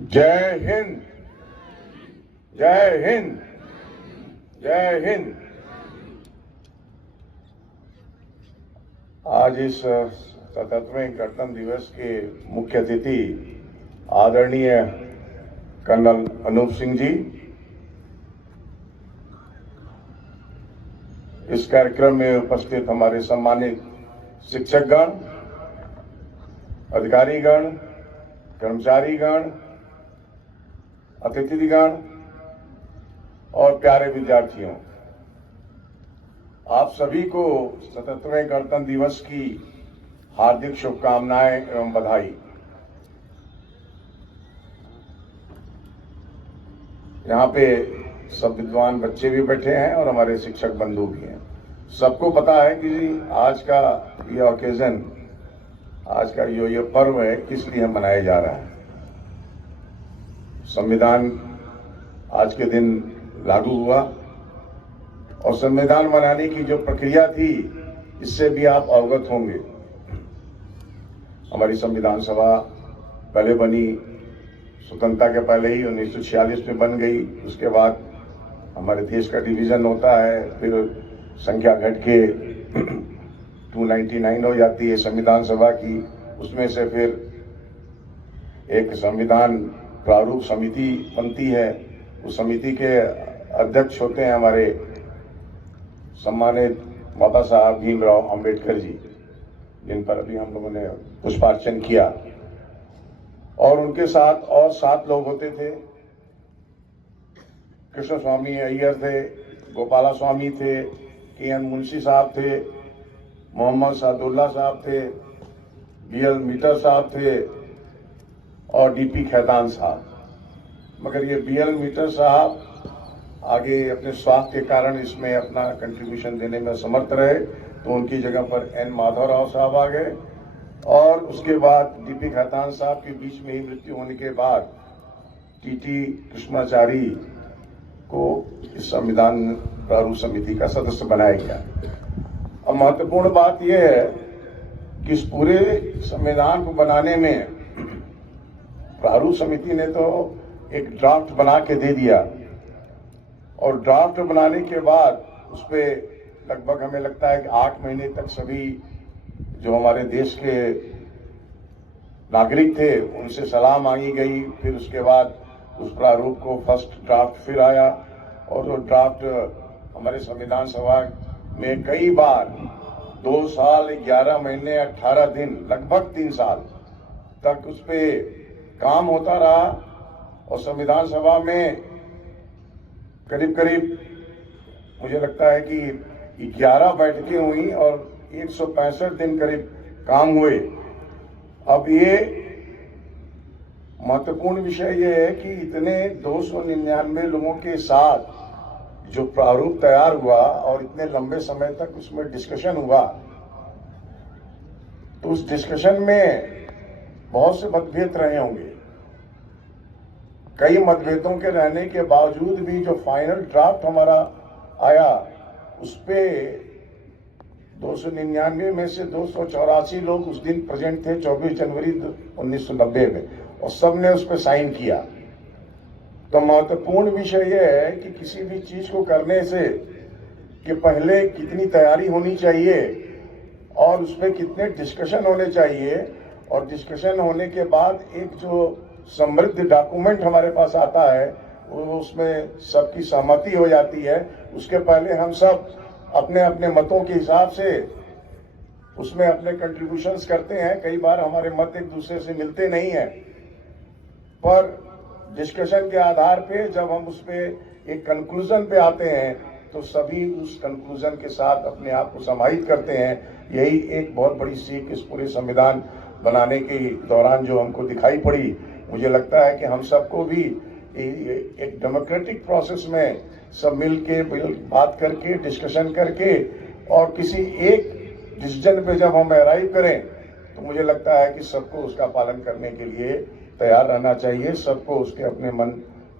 जय हिंद, जय हिंद, जय हिंद। आज इस 77वें गणतंत्र दिवस के मुख्य अतिथि आदरणीय कर्नल अनूप सिंह जी, इस कार्यक्रम में उपस्थित हमारे सम्मानित शिक्षकगण, अधिकारीगण, कर्मचारीगण, अतिथिगण और प्यारे विद्यार्थियों, आप सभी को 77वें गणतंत्र दिवस की हार्दिक शुभकामनाएं एवं बधाई। यहाँ पे सब विद्वान बच्चे भी बैठे हैं और हमारे शिक्षक बंधु भी हैं। सबको पता है कि आज का ये ओकेजन, आज का ये पर्व है, किस लिए मनाया जा रहा है। संविधान आज के दिन लागू हुआ और संविधान बनाने की जो प्रक्रिया थी, इससे भी आप अवगत होंगे। हमारी संविधान सभा पहले बनी, स्वतंत्रता के पहले ही 1946 में बन गई। उसके बाद हमारे देश का डिवीजन होता है, फिर संख्या घट के 299 हो जाती है संविधान सभा की। उसमें से फिर एक संविधान प्रारूप समिति बनती है। उस समिति के अध्यक्ष होते हैं हमारे सम्मानित बाबा साहब भीमराव अंबेडकर जी, जिन पर अभी हम लोगों ने पुष्पार्चन किया। और उनके साथ और 7 लोग होते थे। कृष्ण स्वामी अय्यर थे, गोपाला स्वामी थे, के.एन. मुंशी साहब थे, मोहम्मद सादुल्ला साहब थे, बी.एल. मीटर साहब थे और डी.पी. खैतान साहब। मगर ये बी.एल. मीटर साहब आगे अपने स्वास्थ्य के कारण इसमें अपना कंट्रीब्यूशन देने में समर्थ रहे, तो उनकी जगह पर एन. माधवराव साहब आ गए। और उसके बाद डी.पी. खैतान साहब के बीच में ही मृत्यु होने के बाद टी.टी. कृष्णाचारी को इस संविधान प्रारूप समिति का सदस्य बनाया गया। अब महत्वपूर्ण बात यह है कि इस पूरे संविधान को बनाने में प्रारूप समिति ने तो एक ड्राफ्ट बना के दे दिया, और ड्राफ्ट बनाने के बाद उस पर लगभग हमें लगता है कि 8 महीने तक सभी जो हमारे देश के नागरिक थे उनसे सलाह मांगी गई। फिर उसके बाद उस प्रारूप को फर्स्ट ड्राफ्ट फिर आया, और वो ड्राफ्ट हमारे संविधान सभा में कई बार 2 साल 11 महीने 18 दिन, लगभग 3 साल तक उस पर काम होता रहा। और संविधान सभा में करीब करीब मुझे लगता है कि 11 बैठकें हुई और 165 दिन करीब काम हुए। अब ये महत्वपूर्ण विषय ये है कि इतने 299 लोगों के साथ जो प्रारूप तैयार हुआ और इतने लंबे समय तक उसमें डिस्कशन हुआ, तो उस डिस्कशन में बहुत से मतभेद रहे होंगे। कई मतभेदों के रहने के बावजूद भी जो फाइनल ड्राफ्ट हमारा आया, उस पे 299 में से 284 लोग उस दिन प्रेजेंट थे, 24 जनवरी 1990 में, और सबने उस पर साइन किया। तो महत्वपूर्ण विषय यह है कि किसी भी चीज को करने से कि पहले कितनी तैयारी होनी चाहिए और उस पर कितने डिस्कशन होने चाहिए, और डिस्कशन होने के बाद एक जो समृद्ध डॉक्यूमेंट हमारे पास आता है, वो उसमें सबकी सहमति हो जाती है। उसके पहले हम सब अपने अपने मतों के हिसाब से उसमें अपने कंट्रीब्यूशंस करते हैं। कई बार हमारे मत एक दूसरे से मिलते नहीं हैं, पर डिस्कशन के आधार पे जब हम उस पे एक कंक्लूजन पे आते हैं, तो सभी उस कंक्लूजन के साथ अपने आप को समाहित करते हैं। यही एक बहुत बड़ी सीख इस पूरे संविधान बनाने के दौरान जो हमको दिखाई पड़ी। मुझे लगता है कि हम सबको भी एक डेमोक्रेटिक प्रोसेस में सब मिल के बात करके, डिस्कशन करके, और किसी एक डिसीजन पे जब हम अराइव करें, तो मुझे लगता है कि सबको उसका पालन करने के लिए तैयार रहना चाहिए। सबको उसके अपने मन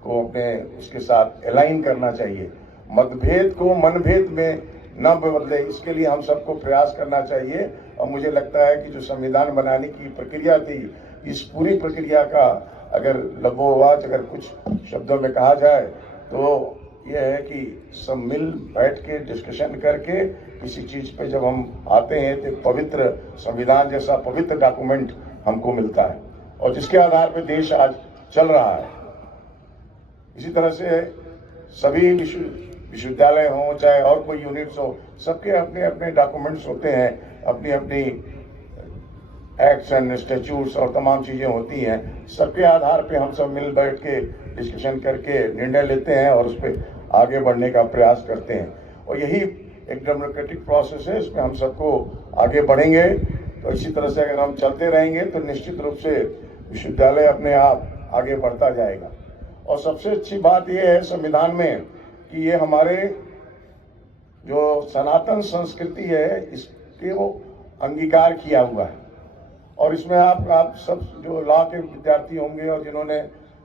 को अपने उसके साथ अलाइन करना चाहिए। मतभेद को मनभेद में न बदले, इसके लिए हम सबको प्रयास करना चाहिए। और मुझे लगता है कि जो संविधान बनाने की प्रक्रिया थी, इस पूरी प्रक्रिया का अगर लघुवाच अगर कुछ शब्दों में कहा जाए तो ये है कि सब मिल बैठ के डिस्कशन करके किसी चीज पे जब हम आते हैं तो पवित्र संविधान जैसा पवित्र डॉक्यूमेंट हमको मिलता है और जिसके आधार पे देश आज चल रहा है। इसी तरह से सभी विश्वविद्यालय हों चाहे और कोई यूनिट्स हो, सबके अपने अपने डॉक्यूमेंट्स होते हैं, अपनी अपनी एक्ट्स एंड स्टैट्यूट्स और तमाम चीजें होती हैं। सबके आधार पे हम सब मिल बैठ के डिस्कशन करके निर्णय लेते हैं और उस पर आगे बढ़ने का प्रयास करते हैं और यही एक डेमोक्रेटिक प्रोसेस है। इसमें हम सबको आगे बढ़ेंगे तो इसी तरह से अगर हम चलते रहेंगे तो निश्चित रूप से विश्वविद्यालय अपने आप आगे बढ़ता जाएगा। और सबसे अच्छी बात यह है संविधान में कि ये हमारे जो सनातन संस्कृति है इसके वो अंगीकार किया हुआ है और इसमें आप सब जो लॉ के विद्यार्थी होंगे और जिन्होंने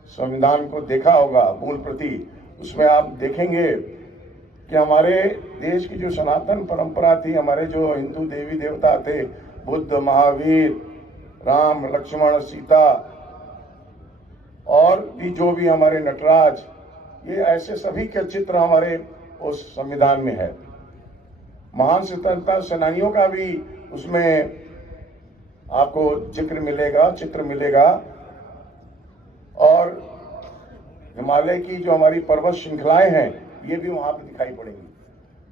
संविधान को देखा होगा मूल प्रति, उसमें आप देखेंगे कि हमारे देश की जो सनातन परंपरा थी, हमारे जो हिंदू देवी देवता थे, बुद्ध, महावीर, राम, लक्ष्मण, सीता और भी जो भी हमारे नटराज, ये ऐसे सभी के चित्र हमारे उस संविधान में है। महान स्वतंत्रता सेनानियों का भी उसमें आपको चित्र मिलेगा और हिमालय की जो हमारी पर्वत श्रृंखलाएं हैं ये भी वहां पे दिखाई पड़ेंगी।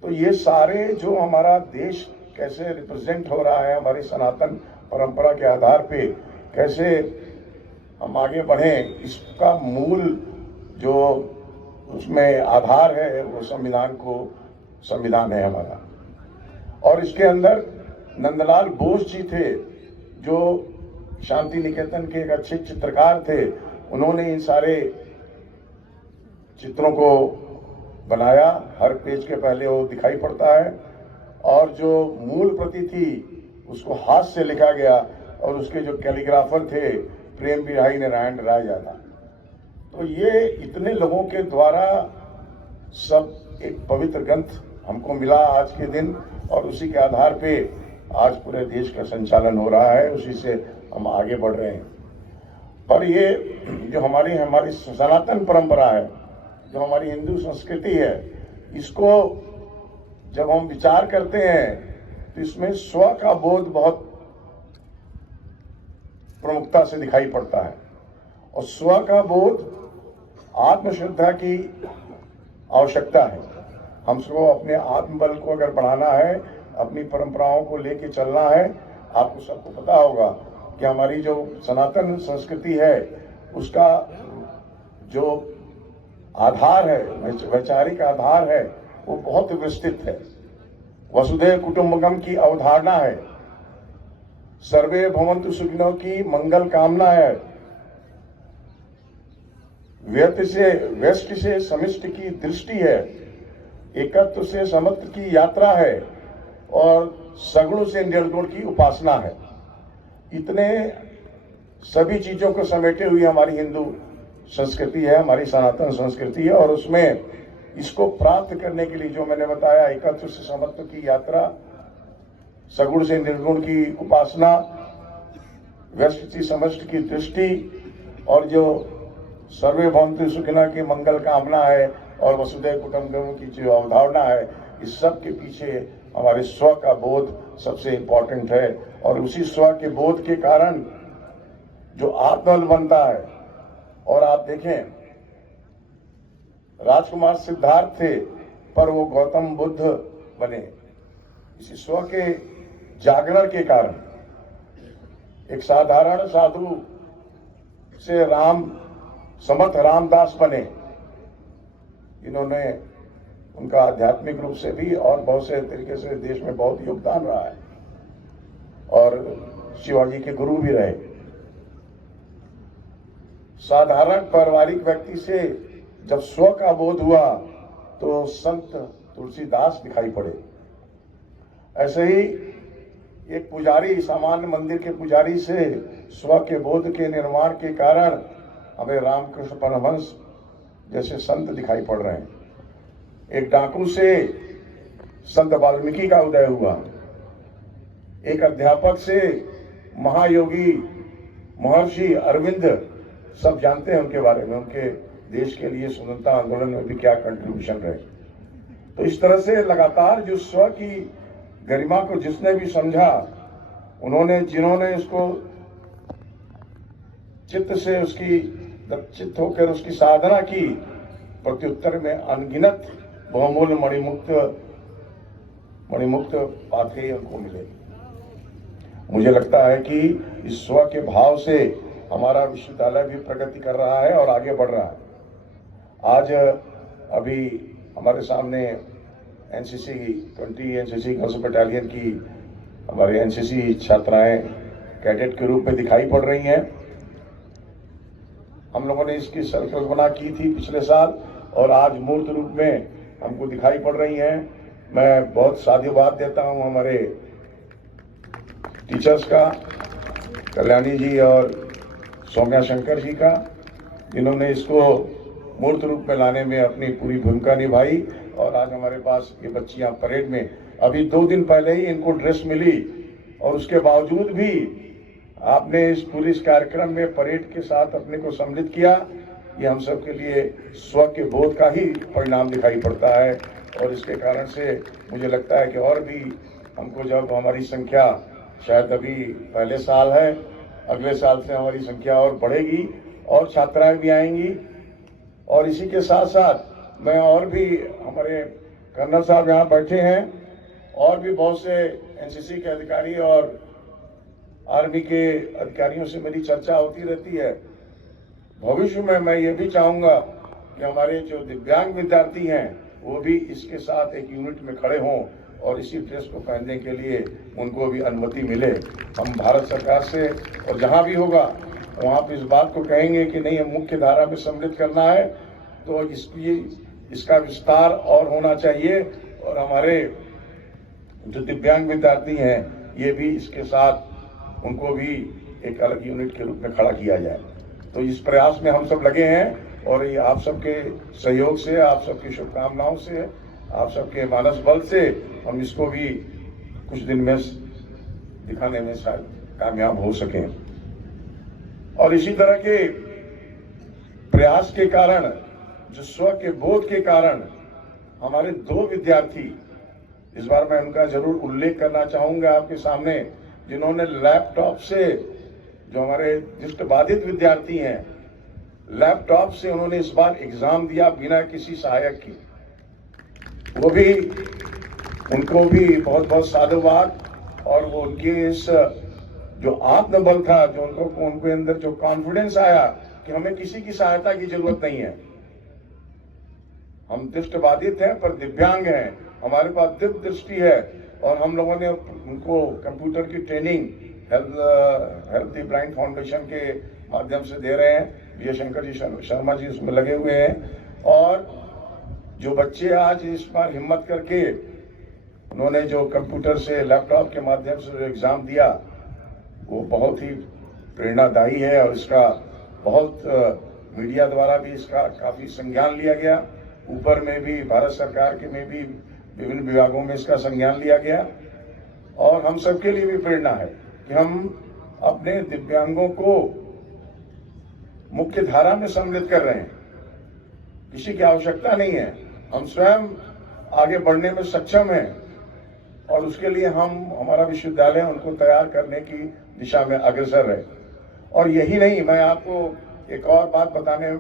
तो ये सारे जो हमारा देश कैसे रिप्रेजेंट हो रहा है, हमारी सनातन परंपरा के आधार पे कैसे हम आगे बढ़ें, इसका मूल जो उसमें आधार है वो संविधान है हमारा। और इसके अंदर नंदलाल बोस जी थे जो शांति निकेतन के एक अच्छे चित्रकार थे, उन्होंने इन सारे चित्रों को बनाया। हर पेज के पहले वो दिखाई पड़ता है और जो मूल प्रति थी उसको हाथ से लिखा गया और उसके जो कैलीग्राफर थे प्रेम बिहारी नारायण रायजादा। तो ये इतने लोगों के द्वारा सब एक पवित्र ग्रंथ हमको मिला आज के दिन और उसी के आधार पे आज पूरे देश का संचालन हो रहा है, उसी से हम आगे बढ़ रहे हैं। पर ये जो हमारी सनातन परंपरा है, जो हमारी हिंदू संस्कृति है, इसको जब हम विचार करते हैं तो इसमें स्व का बोध बहुत प्रमुखता से दिखाई पड़ता है और स्व का बोध आत्मश्रद्धा की आवश्यकता है। हम सबको अपने आत्मबल को अगर बढ़ाना है, अपनी परंपराओं को लेके चलना है। आपको सबको पता होगा कि हमारी जो सनातन संस्कृति है उसका जो आधार है, वैचारिक आधार है, वो बहुत विस्तृत है। वसुधैव कुटुंबकम की अवधारणा है, सर्वे भवन्तु सुखिनो की मंगल कामना है, व्यष्टि से समिष्टि की दृष्टि है, एकत्व से समत्व की यात्रा है और सगुण से निर्गुण की उपासना है। इतने सभी चीजों को समेटे हुई हमारी हिंदू संस्कृति है, हमारी सनातन संस्कृति है और उसमें इसको प्राप्त करने के लिए जो मैंने बताया, एकत्व से समत्व की यात्रा, सगुण से निर्गुण की उपासना, व्यष्टि समष्टि की दृष्टि और जो सर्वे भवन्तु सुखिनः की मंगल कामना है और वसुधैव कुटुंबकम की जो अवधारणा है, इस सब के पीछे हमारे स्व का बोध सबसे इंपॉर्टेंट है। और उसी स्व के बोध के कारण जो आत्मबल बनता है। और आप देखें, राजकुमार सिद्धार्थ थे पर वो गौतम बुद्ध बने इसी स्व के जागरण के कारण। एक साधारण साधु से समर्थ रामदास बने। इन्होंने उनका आध्यात्मिक रूप से भी और बहुत से तरीके से देश में बहुत योगदान रहा है और शिवाजी के गुरु भी रहे। साधारण पारिवारिक व्यक्ति से जब स्व का बोध हुआ तो संत तुलसीदास दिखाई पड़े। ऐसे ही एक पुजारी, सामान्य मंदिर के पुजारी से स्व के बोध के निर्माण के कारण हमें रामकृष्ण परमहंस जैसे संत दिखाई पड़ रहे हैं। एक डाकू से संत वाल्मीकि का उदय हुआ। एक अध्यापक से महायोगी महर्षि अरविंद सब जानते हैं उनके बारे में, उनके देश के लिए स्वतंत्रता आंदोलन में भी क्या कंट्रीब्यूशन रहे। तो इस तरह से लगातार जो स्व की गरिमा को जिसने भी समझा, जिन्होंने इसको चित्त से उसकी चित्त होकर उसकी साधना की, प्रत्युत्तर में अनगिनत बहुमूल्य मणिमुक्त पाथे हमको मिले। मुझे लगता है कि इस स्व के भाव से हमारा विश्वविद्यालय भी प्रगति कर रहा है और आगे बढ़ रहा है। आज अभी हमारे सामने एनसीसी 20 एनसीसी गर्ल्स बटालियन की हमारे एनसीसी छात्राएं कैडेट के रूप में दिखाई पड़ रही हैं। हम लोगों ने इसकी संकल्पना की थी पिछले साल और आज मूर्त रूप में हमको दिखाई पड़ रही हैं। मैं बहुत साधुवाद देता हूं हमारे टीचर्स का, कल्याणी जी और सौम्या शंकर जी का, जिन्होंने इसको मूर्त रूप में लाने में अपनी पूरी भूमिका निभाई। और आज हमारे पास ये बच्चियां परेड में, अभी 2 दिन पहले ही इनको ड्रेस मिली और उसके बावजूद भी आपने इस पुलिस कार्यक्रम में परेड के साथ अपने को सम्मिलित किया। ये हम सब के लिए स्व के बोध का ही परिणाम दिखाई पड़ता है। और इसके कारण से मुझे लगता है कि और भी हमको, जब हमारी संख्या शायद अभी पहले साल है, अगले साल से हमारी संख्या और बढ़ेगी और छात्राएं भी आएंगी। और इसी के साथ साथ मैं और भी, हमारे कर्नल साहब यहाँ बैठे हैं, और भी बहुत से एनसीसी के अधिकारी और आर्मी के अधिकारियों से मेरी चर्चा होती रहती है। भविष्य में मैं ये भी चाहूँगा कि हमारे जो दिव्यांग विद्यार्थी हैं वो भी इसके साथ एक यूनिट में खड़े हों और इसी ड्रेस को पहनने के लिए उनको भी अनुमति मिले। हम भारत सरकार से, और जहाँ भी होगा वहाँ पर इस बात को कहेंगे कि नहीं, हम मुख्य धारा में सम्मिलित करना है, तो इसका विस्तार और होना चाहिए और हमारे जो दिव्यांग विद्यार्थी हैं ये भी इसके साथ, उनको भी एक अलग यूनिट के रूप में खड़ा किया जाए। तो इस प्रयास में हम सब लगे हैं और ये आप सबके सहयोग से, आप सबकी शुभकामनाओं से, आप सबके मानस बल से हम इसको भी कुछ दिन में दिखाने में शायद कामयाब हो सकें। और इसी तरह के प्रयास के कारण, जो स्व के बोध के कारण हमारे 2 विद्यार्थी, इस बार मैं उनका जरूर उल्लेख करना चाहूंगा आपके सामने, जिन्होंने लैपटॉप से, जो हमारे दृष्टिबाधित विद्यार्थी हैं, लैपटॉप से उन्होंने इस बार एग्जाम दिया बिना किसी सहायक की। वो भी, उनको भी बहुत बहुत साधुवाद। और वो उनके इस जो आत्मबल था, जो उनके अंदर जो कॉन्फिडेंस आया कि हमें किसी की सहायता की जरूरत नहीं है, हम दृष्टिबाधित हैं पर दिव्यांग हैं, हमारे पास दिव्य दृष्टि है, और हम लोगों ने उनको कंप्यूटर की ट्रेनिंग हेल्थ ब्लाइंड फाउंडेशन के माध्यम से दे रहे हैं। विजय शंकर जी शर्मा जी उसमें लगे हुए हैं। और जो बच्चे आज इस बार हिम्मत करके उन्होंने जो कंप्यूटर से, लैपटॉप के माध्यम से जो एग्जाम दिया, वो बहुत ही प्रेरणादायी है। और इसका बहुत मीडिया द्वारा भी इसका काफी संज्ञान लिया गया। ऊपर में भी, भारत सरकार के में भी विभिन्न विभागों में इसका संज्ञान लिया गया। और हम सबके लिए भी प्रेरणा है कि हम अपने दिव्यांगों को मुख्य धारा में सम्मिलित कर रहे हैं। किसी की आवश्यकता नहीं है, हम स्वयं आगे बढ़ने में सक्षम हैं और उसके लिए हमारा विश्वविद्यालय उनको तैयार करने की दिशा में अग्रसर है। और यही नहीं, मैं आपको एक और बात बताने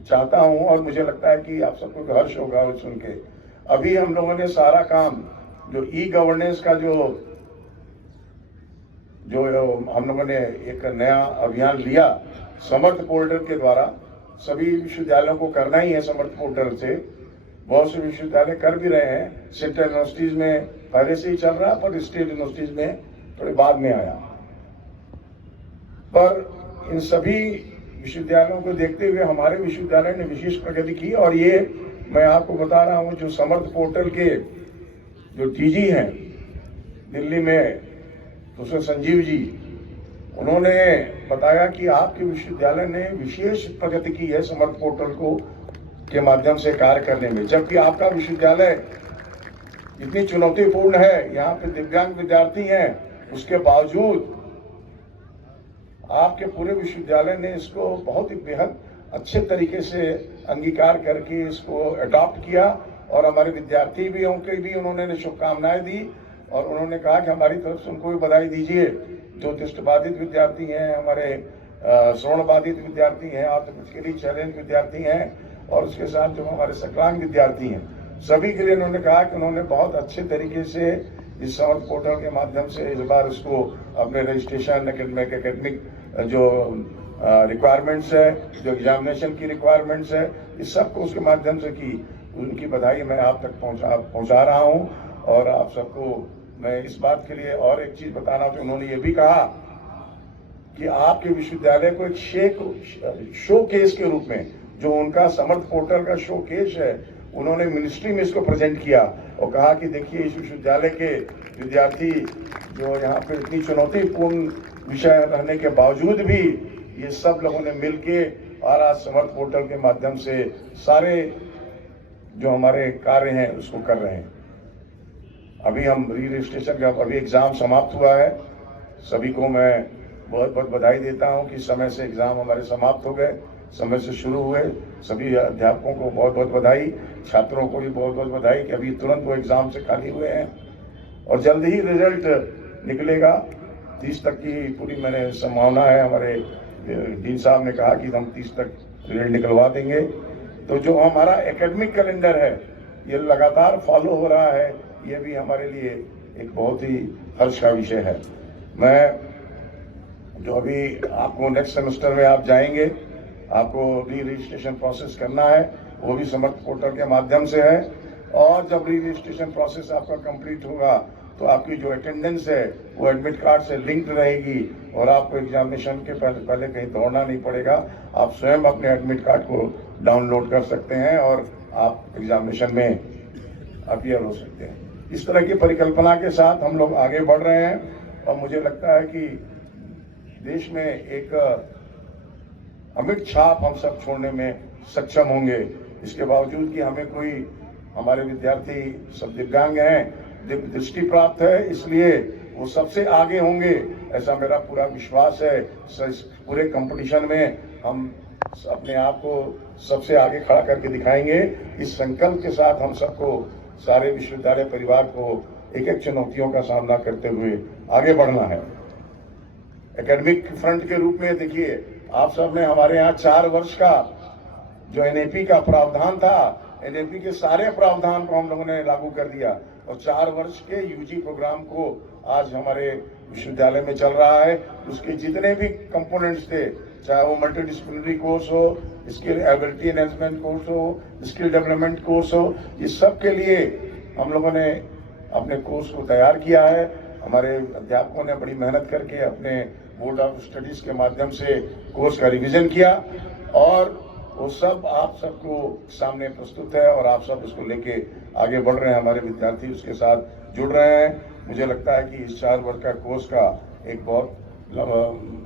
चाहता हूं और मुझे लगता है कि आप सबको हर्ष होगा और सुन के। अभी हम लोगों ने सारा काम, जो ई गवर्नेंस का जो हम लोगों ने एक नया अभियान लिया समर्थ पोर्टल के द्वारा, सभी विश्वविद्यालयों को करना ही है समर्थ पोर्टल से। बहुत से विश्वविद्यालय कर भी रहे हैं। सेंट्रल यूनिवर्सिटीज में पहले से ही चल रहा, पर स्टेट यूनिवर्सिटीज में थोड़े बाद में आया। पर इन सभी विश्वविद्यालयों को देखते हुए हमारे विश्वविद्यालय ने विशेष प्रगति की। और ये मैं आपको बता रहा हूं, जो समर्थ पोर्टल के जो डीजी हैं दिल्ली में, प्रोफेसर संजीव जी, उन्होंने बताया कि आपके विश्वविद्यालय ने विशेष प्रगति की है समर्थ पोर्टल को के माध्यम से कार्य करने में। जबकि आपका विश्वविद्यालय इतनी चुनौतीपूर्ण है, यहाँ पे दिव्यांग विद्यार्थी हैं, उसके बावजूद आपके पूरे विश्वविद्यालय ने इसको बहुत ही बेहद अच्छे तरीके से अंगीकार करके इसको अडॉप्ट किया और हमारे विद्यार्थी भी उनके भी उन्होंने शुभकामनाएं दी और उन्होंने कहा कि हमारी तरफ से उनको भी बधाई दीजिए। जो दृष्टिबाधित विद्यार्थी हैं, हमारे श्रवणबाधित विद्यार्थी हैं, आर्टिफिशियली चैलेंज विद्यार्थी हैं और उसके साथ जो हमारे सकलांग विद्यार्थी हैं, सभी के लिए उन्होंने कहा कि उन्होंने बहुत अच्छे तरीके से इस समर्थ पोर्टल के माध्यम से इस बार उसको अपने रजिस्ट्रेशन एकेडमिक जो रिक्वायरमेंट्स है, जो एग्जामिनेशन की रिक्वायरमेंट्स है, इस सब को उसके माध्यम से की। उनकी बधाई मैं आप तक पहुंचा रहा हूं और आप सबको मैं इस बात के लिए और एक चीज बताना कि उन्होंने ये भी कहा कि आपके विश्वविद्यालय को एक शो केस के रूप में, जो उनका समर्थ पोर्टल का शो केस है, उन्होंने मिनिस्ट्री में इसको प्रेजेंट किया और कहा कि देखिए इस विश्वविद्यालय के विद्यार्थी जो यहाँ पे इतनी चुनौतीपूर्ण विषय रहने के बावजूद भी ये सब लोगों ने मिलके और आज समर्थ पोर्टल के माध्यम से सारे जो हमारे कार्य हैं उसको कर रहे हैं। अभी हम री रजिस्ट्रेशन का अभी एग्जाम समाप्त हुआ है। सभी को मैं बहुत बहुत बधाई देता हूं कि समय से एग्जाम हमारे समाप्त हो गए, समय से शुरू हुए। सभी अध्यापकों को बहुत बहुत बधाई, छात्रों को भी बहुत बहुत बधाई कि अभी तुरंत वो एग्जाम से खाली हुए हैं और जल्द ही रिजल्ट निकलेगा। 30 तक की पूरी मैंने संभावना है। हमारे डीन साहब ने कहा कि हम 30 तक रिजल्ट निकलवा देंगे। तो जो हमारा एकेडमिक कैलेंडर है ये लगातार फॉलो हो रहा है, ये भी हमारे लिए एक बहुत ही हर्ष का विषय है। मैं जो अभी आपको नेक्स्ट सेमेस्टर में आप जाएंगे, आपको री रजिस्ट्रेशन प्रोसेस करना है, वो भी समर्थ पोर्टल के माध्यम से है और जब री रजिस्ट्रेशन प्रोसेस आपका कंप्लीट होगा तो आपकी जो अटेंडेंस है वो एडमिट कार्ड से लिंक्ड रहेगी और आपको एग्जामिनेशन के पहले कहीं दौड़ना नहीं पड़ेगा। आप स्वयं अपने एडमिट कार्ड को डाउनलोड कर सकते हैं और आप एग्जामिनेशन में अपीयर हो सकते हैं। इस तरह की परिकल्पना के साथ हम लोग आगे बढ़ रहे हैं और मुझे लगता है कि देश में एक अमिट छाप हम सब छोड़ने में सक्षम होंगे। इसके बावजूद कि हमें कोई, हमारे विद्यार्थी सब दिव्यांग हैं, दृष्टि प्राप्त है, इसलिए वो सबसे आगे होंगे, ऐसा मेरा पूरा विश्वास है। पूरे कंपटीशन में हम अपने आप को सबसे आगे खड़ा करके दिखाएंगे। इस संकल्प के साथ हम सबको, सारे विश्वविद्यालय परिवार को एक एक चुनौतियों का सामना करते हुए आगे बढ़ना है। एकेडमिक फ्रंट के रूप में देखिए, आप सब ने हमारे यहाँ 4 वर्ष का जो एनएपी का प्रावधान था, एनएपी के सारे प्रावधान को हम लोगों ने लागू कर दिया और 4 वर्ष के यूजी प्रोग्राम को आज हमारे विश्वविद्यालय में चल रहा है। उसके जितने भी कंपोनेंट्स थे, चाहे वो मल्टीडिसिप्लिनरी कोर्स हो, स्किल एबिलिटी एनहेंसमेंट कोर्स हो, स्किल डेवलपमेंट कोर्स हो, इस सब के लिए हम लोगों ने अपने कोर्स को तैयार किया है। हमारे अध्यापकों ने बड़ी मेहनत करके अपने बोर्ड ऑफ स्टडीज के माध्यम से कोर्स का रिवीजन किया और वो सब आप सबको सामने प्रस्तुत है और आप सब उसको लेके आगे बढ़ रहे हैं। हमारे विद्यार्थी उसके साथ जुड़ रहे हैं। मुझे लगता है कि इस 4 वर्ष का कोर्स का एक बहुत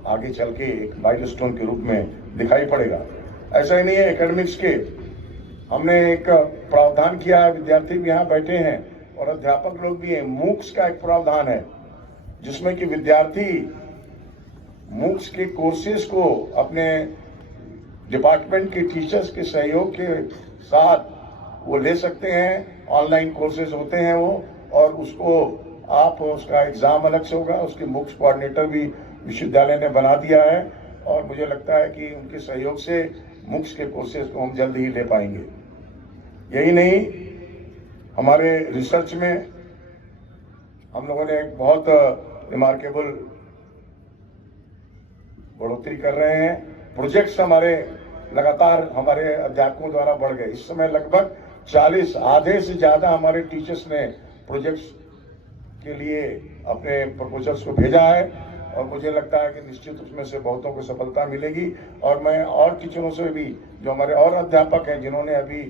आगे चल के एक माइलस्टोन के रूप में दिखाई पड़ेगा। ऐसा ही नहीं है, एकेडमिक्स के हमने एक प्रावधान किया है, विद्यार्थी भी यहाँ बैठे हैं और अध्यापक लोग भी हैं। मूक्स का एक प्रावधान है जिसमें कि विद्यार्थी मूक्स के कोर्सेज को अपने डिपार्टमेंट के टीचर्स के सहयोग के साथ वो ले सकते हैं। ऑनलाइन कोर्सेज होते हैं वो, और उसको आप, उसका एग्जाम अलग से होगा। उसके मूक्स कोऑर्डिनेटर भी विश्वविद्यालय ने बना दिया है और मुझे लगता है कि उनके सहयोग से मूक्स के कोर्सेज को हम जल्द ही ले पाएंगे। यही नहीं, हमारे रिसर्च में हम लोगों ने एक बहुत रिमार्केबल बढ़ोतरी कर रहे हैं। प्रोजेक्ट्स हमारे लगातार हमारे अध्यापकों द्वारा बढ़ गए। इस समय लगभग 40, आधे से ज्यादा हमारे टीचर्स ने प्रोजेक्ट्स के लिए अपने प्रपोजल्स को भेजा है और मुझे लगता है कि निश्चित उसमें से बहुतों को सफलता मिलेगी। और मैं और टीचरों से भी, जो हमारे और अध्यापक हैं जिन्होंने अभी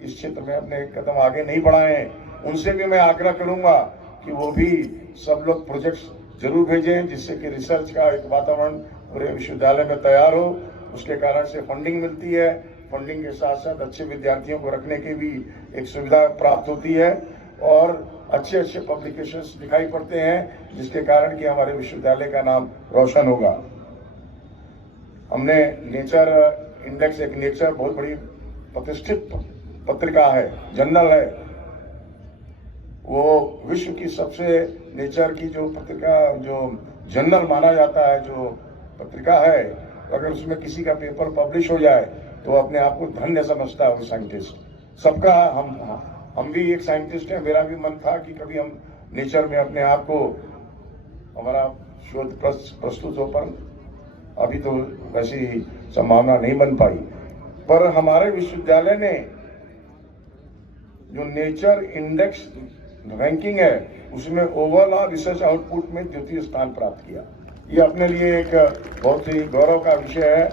इस क्षेत्र में अपने कदम आगे नहीं बढ़ाए हैं, उनसे भी मैं आग्रह करूंगा कि वो भी सब लोग प्रोजेक्ट्स जरूर भेजें, जिससे कि रिसर्च का एक वातावरण पूरे विश्वविद्यालय में तैयार हो। उसके कारण से फंडिंग मिलती है, फंडिंग के साथ साथ अच्छे विद्यार्थियों को रखने की भी एक सुविधा प्राप्त होती है और अच्छे अच्छे पब्लिकेशंस दिखाई पड़ते हैं, जिसके कारण कि हमारे विश्वविद्यालय का नाम रोशन होगा। हमने नेचर इंडेक्स, एक नेचर बहुत बड़ी प्रतिष्ठित पत्रिका है, जर्नल है, वो विश्व की सबसे नेचर की जो पत्रिका, जो जर्नल माना जाता है, जो पत्रिका है, अगर उसमें किसी का पेपर पब्लिश हो जाए तो अपने आप को धन्य समझता है वो साइंटिस्ट। सबका हम भी एक साइंटिस्ट हैं, मेरा भी मन था कि कभी हम नेचर में अपने आप को, हमारा शोध प्रस्तुत हो, पर अभी तो वैसी संभावना नहीं बन पाई। पर हमारे विश्वविद्यालय ने जो नेचर इंडेक्स रैंकिंग है उसमें ओवरऑल रिसर्च आउटपुट में द्वितीय स्थान प्राप्त किया। ये अपने लिए एक बहुत ही गौरव का विषय है।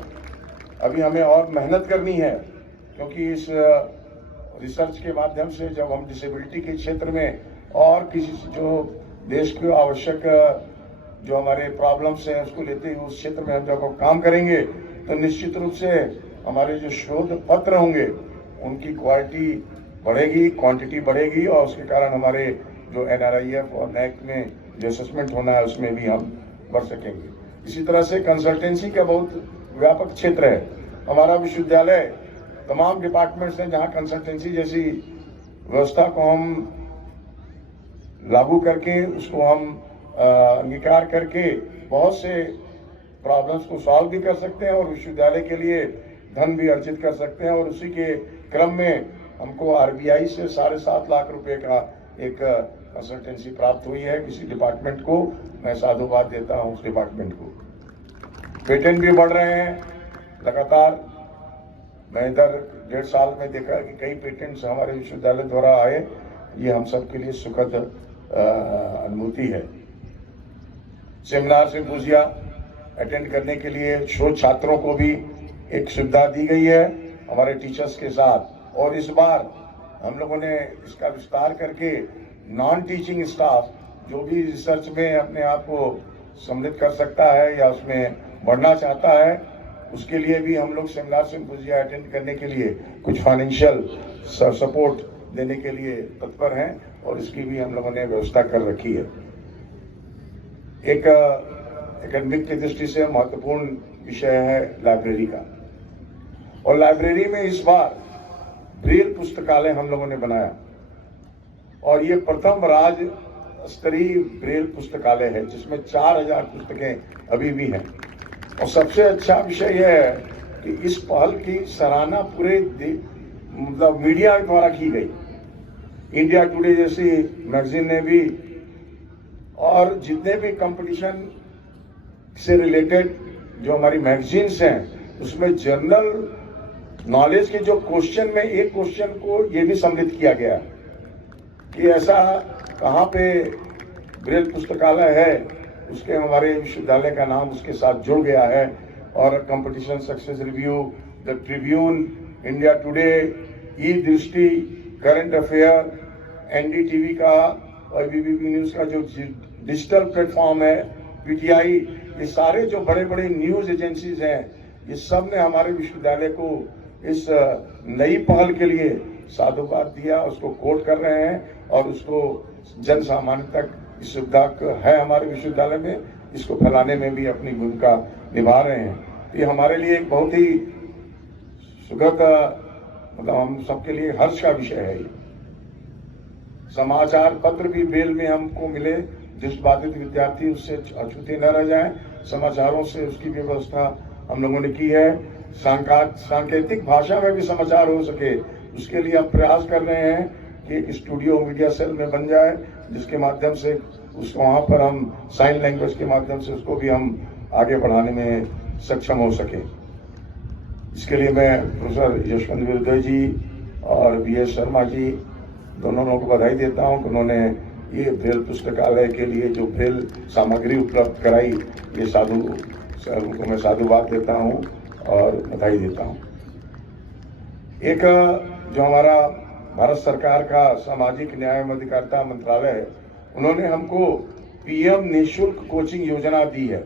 अभी हमें और मेहनत करनी है, क्योंकि इस रिसर्च के माध्यम से जब हम डिसेबिलिटी के क्षेत्र में और किसी जो देश को आवश्यक जो हमारे प्रॉब्लम्स हैं उसको लेते हुए उस क्षेत्र में हम जब काम करेंगे तो निश्चित रूप से हमारे जो शोध पत्र होंगे उनकी क्वालिटी बढ़ेगी, क्वांटिटी बढ़ेगी, और उसके कारण हमारे जो NRIF और NAAC में जो असेसमेंट होना है उसमें भी हम बढ़ सकेंगे। इसी तरह से कंसल्टेंसी का बहुत व्यापक क्षेत्र है। हमारा विश्वविद्यालय तमाम डिपार्टमेंट्स हैं जहां कंसल्टेंसी जैसी व्यवस्था को हम लागू करके, उसको हम अंगीकार करके बहुत से प्रॉब्लम्स को सॉल्व भी कर सकते हैं और विश्वविद्यालय के लिए धन भी अर्जित कर सकते हैं। और उसी के क्रम में हमको RBI से 7.5 लाख रुपए का एक कंसल्टेंसी प्राप्त हुई है किसी डिपार्टमेंट को। मैं साधुवाद देता हूं उस डिपार्टमेंट को। पेटेंट भी बढ़ रहे हैं लगातार। मैं इधर 1.5 साल में देखा कि कई पेटेंट्स हमारे विश्वविद्यालय द्वारा आए। ये हम सब के लिए सुखद अनुभूति है। सेमिनार सिम्पोजिया अटेंड करने के लिए शोध छात्रों को भी एक सुविधा दी गई है हमारे टीचर्स के साथ। और इस बार हम लोगों ने इसका विस्तार करके नॉन टीचिंग स्टाफ जो भी रिसर्च में अपने आप को सम्मिलित कर सकता है या उसमें बढ़ना चाहता है, उसके लिए भी हम लोग सेमिनार सिम्पोजिया अटेंड करने के लिए कुछ फाइनेंशियल सपोर्ट देने के लिए तत्पर हैं और इसकी भी हम लोगों ने व्यवस्था कर रखी है। एक एकेडमिक की दृष्टि से महत्वपूर्ण विषय है लाइब्रेरी का, और लाइब्रेरी में इस बार ब्रेल पुस्तकालय हम लोगों ने बनाया और ये प्रथम राज्य स्तरीय ब्रेल पुस्तकालय है जिसमें 4000 पुस्तकें अभी भी हैं। और सबसे अच्छा विषय यह है कि इस पहल की सराहना पूरे मतलब मीडिया द्वारा की गई। इंडिया टुडे जैसी मैगजीन ने भी, और जितने भी कंपटीशन से रिलेटेड जो हमारी मैगजीन्स हैं उसमें जनरल नॉलेज के जो क्वेश्चन में एक क्वेश्चन को ये भी सम्मिलित किया गया कि ऐसा कहाँ पे ब्रेल पुस्तकालय है, उसके हमारे विश्वविद्यालय का नाम उसके साथ जुड़ गया है। और competition success review, the tribune, India today, e Drishti, current affair, NDTV का और BBP न्यूज का जो डिजिटल प्लेटफॉर्म है, PTI, ये सारे जो बड़े बड़े न्यूज एजेंसीज हैं, ये सब ने हमारे विश्वविद्यालय को इस नई पहल के लिए साधुवाद दिया, उसको कोट कर रहे हैं और उसको जन सामान्य तक इस सुविधा है हमारे विश्वविद्यालय में, इसको फैलाने में भी अपनी भूमिका निभा रहे हैं। ये हमारे लिए एक बहुत ही सुखद, मतलब हम सबके लिए हर्ष का विषय है। ये समाचार पत्र भी ब्रेल में हमको मिले, दृष्टिबाधित विद्यार्थी उससे अछूते न रह जाएं, समाचारों से उसकी व्यवस्था हम लोगों ने की है। सांकेतिक भाषा में भी समाचार हो सके उसके लिए हम प्रयास कर रहे हैं कि एक स्टूडियो मीडिया सेल में बन जाए जिसके माध्यम से उसको वहाँ पर हम साइन लैंग्वेज के माध्यम से उसको भी हम आगे बढ़ाने में सक्षम हो सके। इसके लिए मैं प्रोफेसर यशवंत विरुद्ध जी और VS शर्मा जी दोनों लोगों को बधाई देता हूँ कि उन्होंने ये ब्रेल पुस्तकालय के लिए जो ब्रेल सामग्री उपलब्ध कराई, ये उनको मैं साधुवाद देता हूँ और बधाई देता हूँ। एक जो हमारा भारत सरकार का सामाजिक न्याय एवं अधिकारिता मंत्रालय है, उन्होंने हमको PM निःशुल्क कोचिंग योजना दी है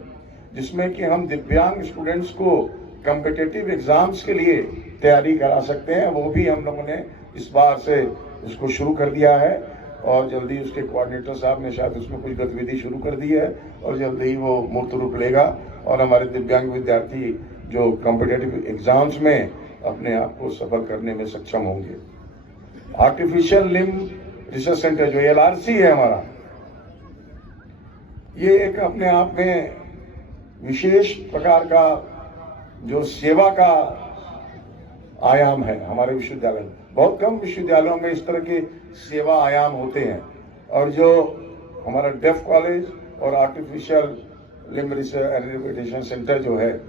जिसमें कि हम दिव्यांग स्टूडेंट्स को कॉम्पिटिटिव एग्जाम्स के लिए तैयारी करा सकते हैं। वो भी हम लोगों ने इस बार से उसको शुरू कर दिया है और जल्दी उसके कोऑर्डिनेटर साहब ने शायद उसमें कुछ गतिविधि शुरू कर दी है और जल्दी ही वो मूर्त रूप लेगा और हमारे दिव्यांग विद्यार्थी जो कॉम्पिटिटिव एग्जाम्स में अपने आप को सफल करने में सक्षम होंगे। आर्टिफिशियल लिम्ब रिसर्च सेंटर जो LRC है हमारा, ये एक अपने आप में विशेष प्रकार का जो सेवा का आयाम है हमारे विश्वविद्यालय में। बहुत कम विश्वविद्यालयों में इस तरह के सेवा आयाम होते हैं, और जो हमारा डेफ कॉलेज और आर्टिफिशियल लिम्ब रिहैबिलिटेशन सेंटर जो है,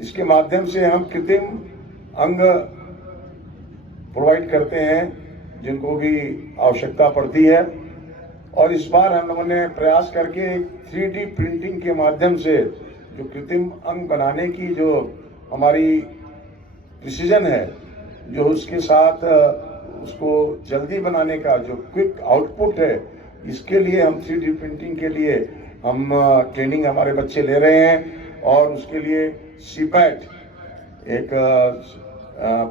इसके माध्यम से हम कृत्रिम अंग प्रोवाइड करते हैं जिनको भी आवश्यकता पड़ती है। और इस बार हम लोगों ने प्रयास करके 3D प्रिंटिंग के माध्यम से जो कृत्रिम अंग बनाने की जो हमारी प्रिसीजन है, जो उसके साथ उसको जल्दी बनाने का जो क्विक आउटपुट है, इसके लिए हम 3D प्रिंटिंग के लिए हम ट्रेनिंग हमारे बच्चे ले रहे हैं। और उसके लिए CPET, एक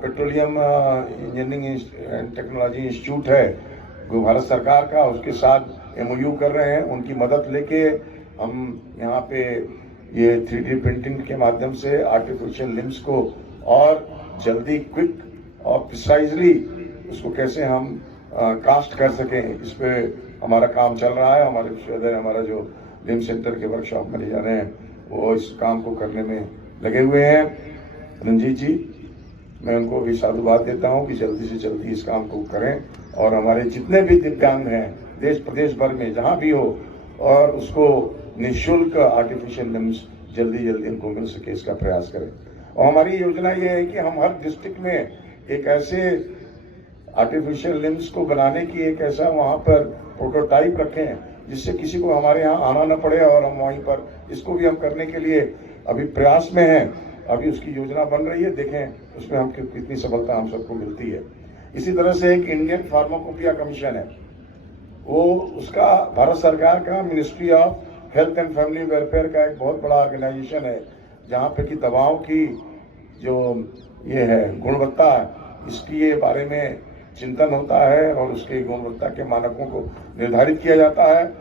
petroleum engineering and technology institute है जो भारत सरकार का, उसके साथ MOU कर रहे हैं। उनकी मदद लेके हम यहाँ पे ये 3D प्रिंटिंग के माध्यम से आर्टिफिशियल लिम्स को और जल्दी, क्विक और प्रिसाइजली उसको कैसे हम कास्ट कर सकें, इस पे हमारा काम चल रहा है। हमारे विश्वविद्यालय, हमारा जो लिम्ब सेंटर के वर्कशॉप में ले जा रहे हैं, वो इस काम को करने में लगे हुए हैं। रंजीत जी, मैं उनको भी साधुवाद देता हूं कि जल्दी से जल्दी इस काम को करें, और हमारे जितने भी दिव्यांग हैं देश प्रदेश भर में जहां भी हो, और उसको निःशुल्क आर्टिफिशियल लिम्स जल्दी जल्दी इनको मिल सके, इसका प्रयास करें। और हमारी योजना ये है कि हम हर डिस्ट्रिक्ट में एक ऐसे आर्टिफिशियल लिम्स को बनाने की एक ऐसा वहाँ पर प्रोटोटाइप रखें जिससे किसी को हमारे यहाँ आना न पड़े, और हम वहीं पर इसको भी हम करने के लिए अभी प्रयास में हैं। अभी उसकी योजना बन रही है, देखें उसमें हम कितनी सफलता हम सबको मिलती है। इसी तरह से एक इंडियन फार्माकोपिया कमीशन है, वो उसका भारत सरकार का ministry of health and family welfare का एक बहुत बड़ा ऑर्गेनाइजेशन है, जहाँ पे कि दवाओं की जो ये है गुणवत्ता, इसकी ये बारे में चिंतन होता है और उसके गुणवत्ता के मानकों को निर्धारित किया जाता है।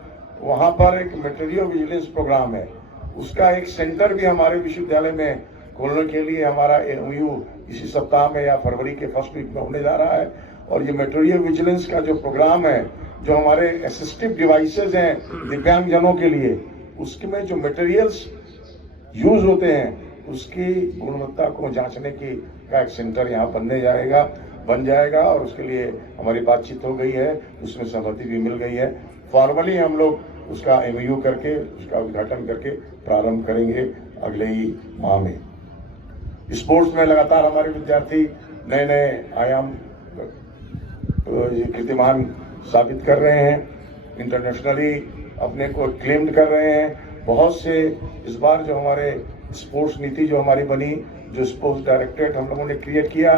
वहाँ पर एक मटेरियल विजिलेंस प्रोग्राम है, उसका एक सेंटर भी हमारे विश्वविद्यालय में खोलने के लिए हमारा MOU इसी सप्ताह में या फरवरी के फर्स्ट वीक में होने जा रहा है। और ये मटेरियल विजिलेंस का जो प्रोग्राम है, जो हमारे असिस्टिव डिवाइसेज हैं दिव्यांगजनों के लिए, उसमें जो मटेरियल्स यूज होते हैं उसकी गुणवत्ता को जांचने की का एक सेंटर यहाँ बन जाएगा। और उसके लिए हमारी बातचीत हो गई है, उसमें सहमति भी मिल गई है। फॉर्मली हम लोग उसका MOU करके उसका उद्घाटन करके प्रारंभ करेंगे अगले ही माह में। स्पोर्ट्स में लगातार हमारे विद्यार्थी नए नए आयाम कीर्तिमान साबित कर रहे हैं, इंटरनेशनली अपने को क्लेम्ड कर रहे हैं। बहुत से इस बार जो हमारे स्पोर्ट्स नीति जो हमारी बनी, जो स्पोर्ट्स डायरेक्टरेट हम लोगों ने क्रिएट किया,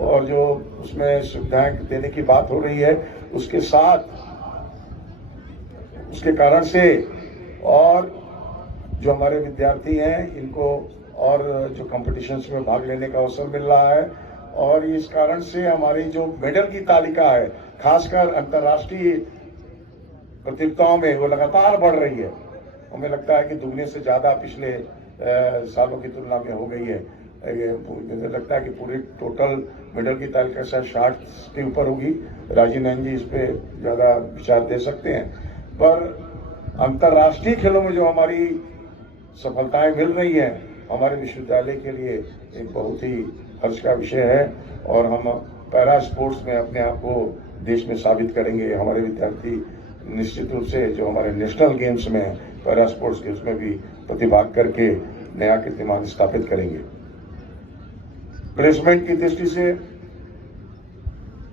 और जो उसमें सुविधाएं देने की बात हो रही है, उसके साथ उसके कारण से और जो हमारे विद्यार्थी हैं इनको और जो कॉम्पिटिशन्स में भाग लेने का अवसर मिल रहा है। और इस कारण से हमारी जो मेडल की तालिका है, खासकर अंतर्राष्ट्रीय प्रतियोगिताओं में, वो लगातार बढ़ रही है। हमें लगता है कि दुगने से ज्यादा पिछले सालों की तुलना में हो गई है। मुझे लगता है कि पूरी टोटल मेडल की तालिका शायद 60 के ऊपर होगी। राजीव नयन जी इस पे ज्यादा विचार दे सकते हैं। पर अंतर्राष्ट्रीय खेलों में जो हमारी सफलताएं मिल रही हैं, हमारे विश्वविद्यालय के लिए एक बहुत ही हर्ष का विषय है। और हम पैरा स्पोर्ट्स में अपने आप को देश में साबित करेंगे। हमारे विद्यार्थी निश्चित रूप से जो हमारे नेशनल गेम्स में पैरा स्पोर्ट्स के उसमें भी प्रतिभाग करके नया कीर्तिमान स्थापित करेंगे। प्लेसमेंट की दृष्टि से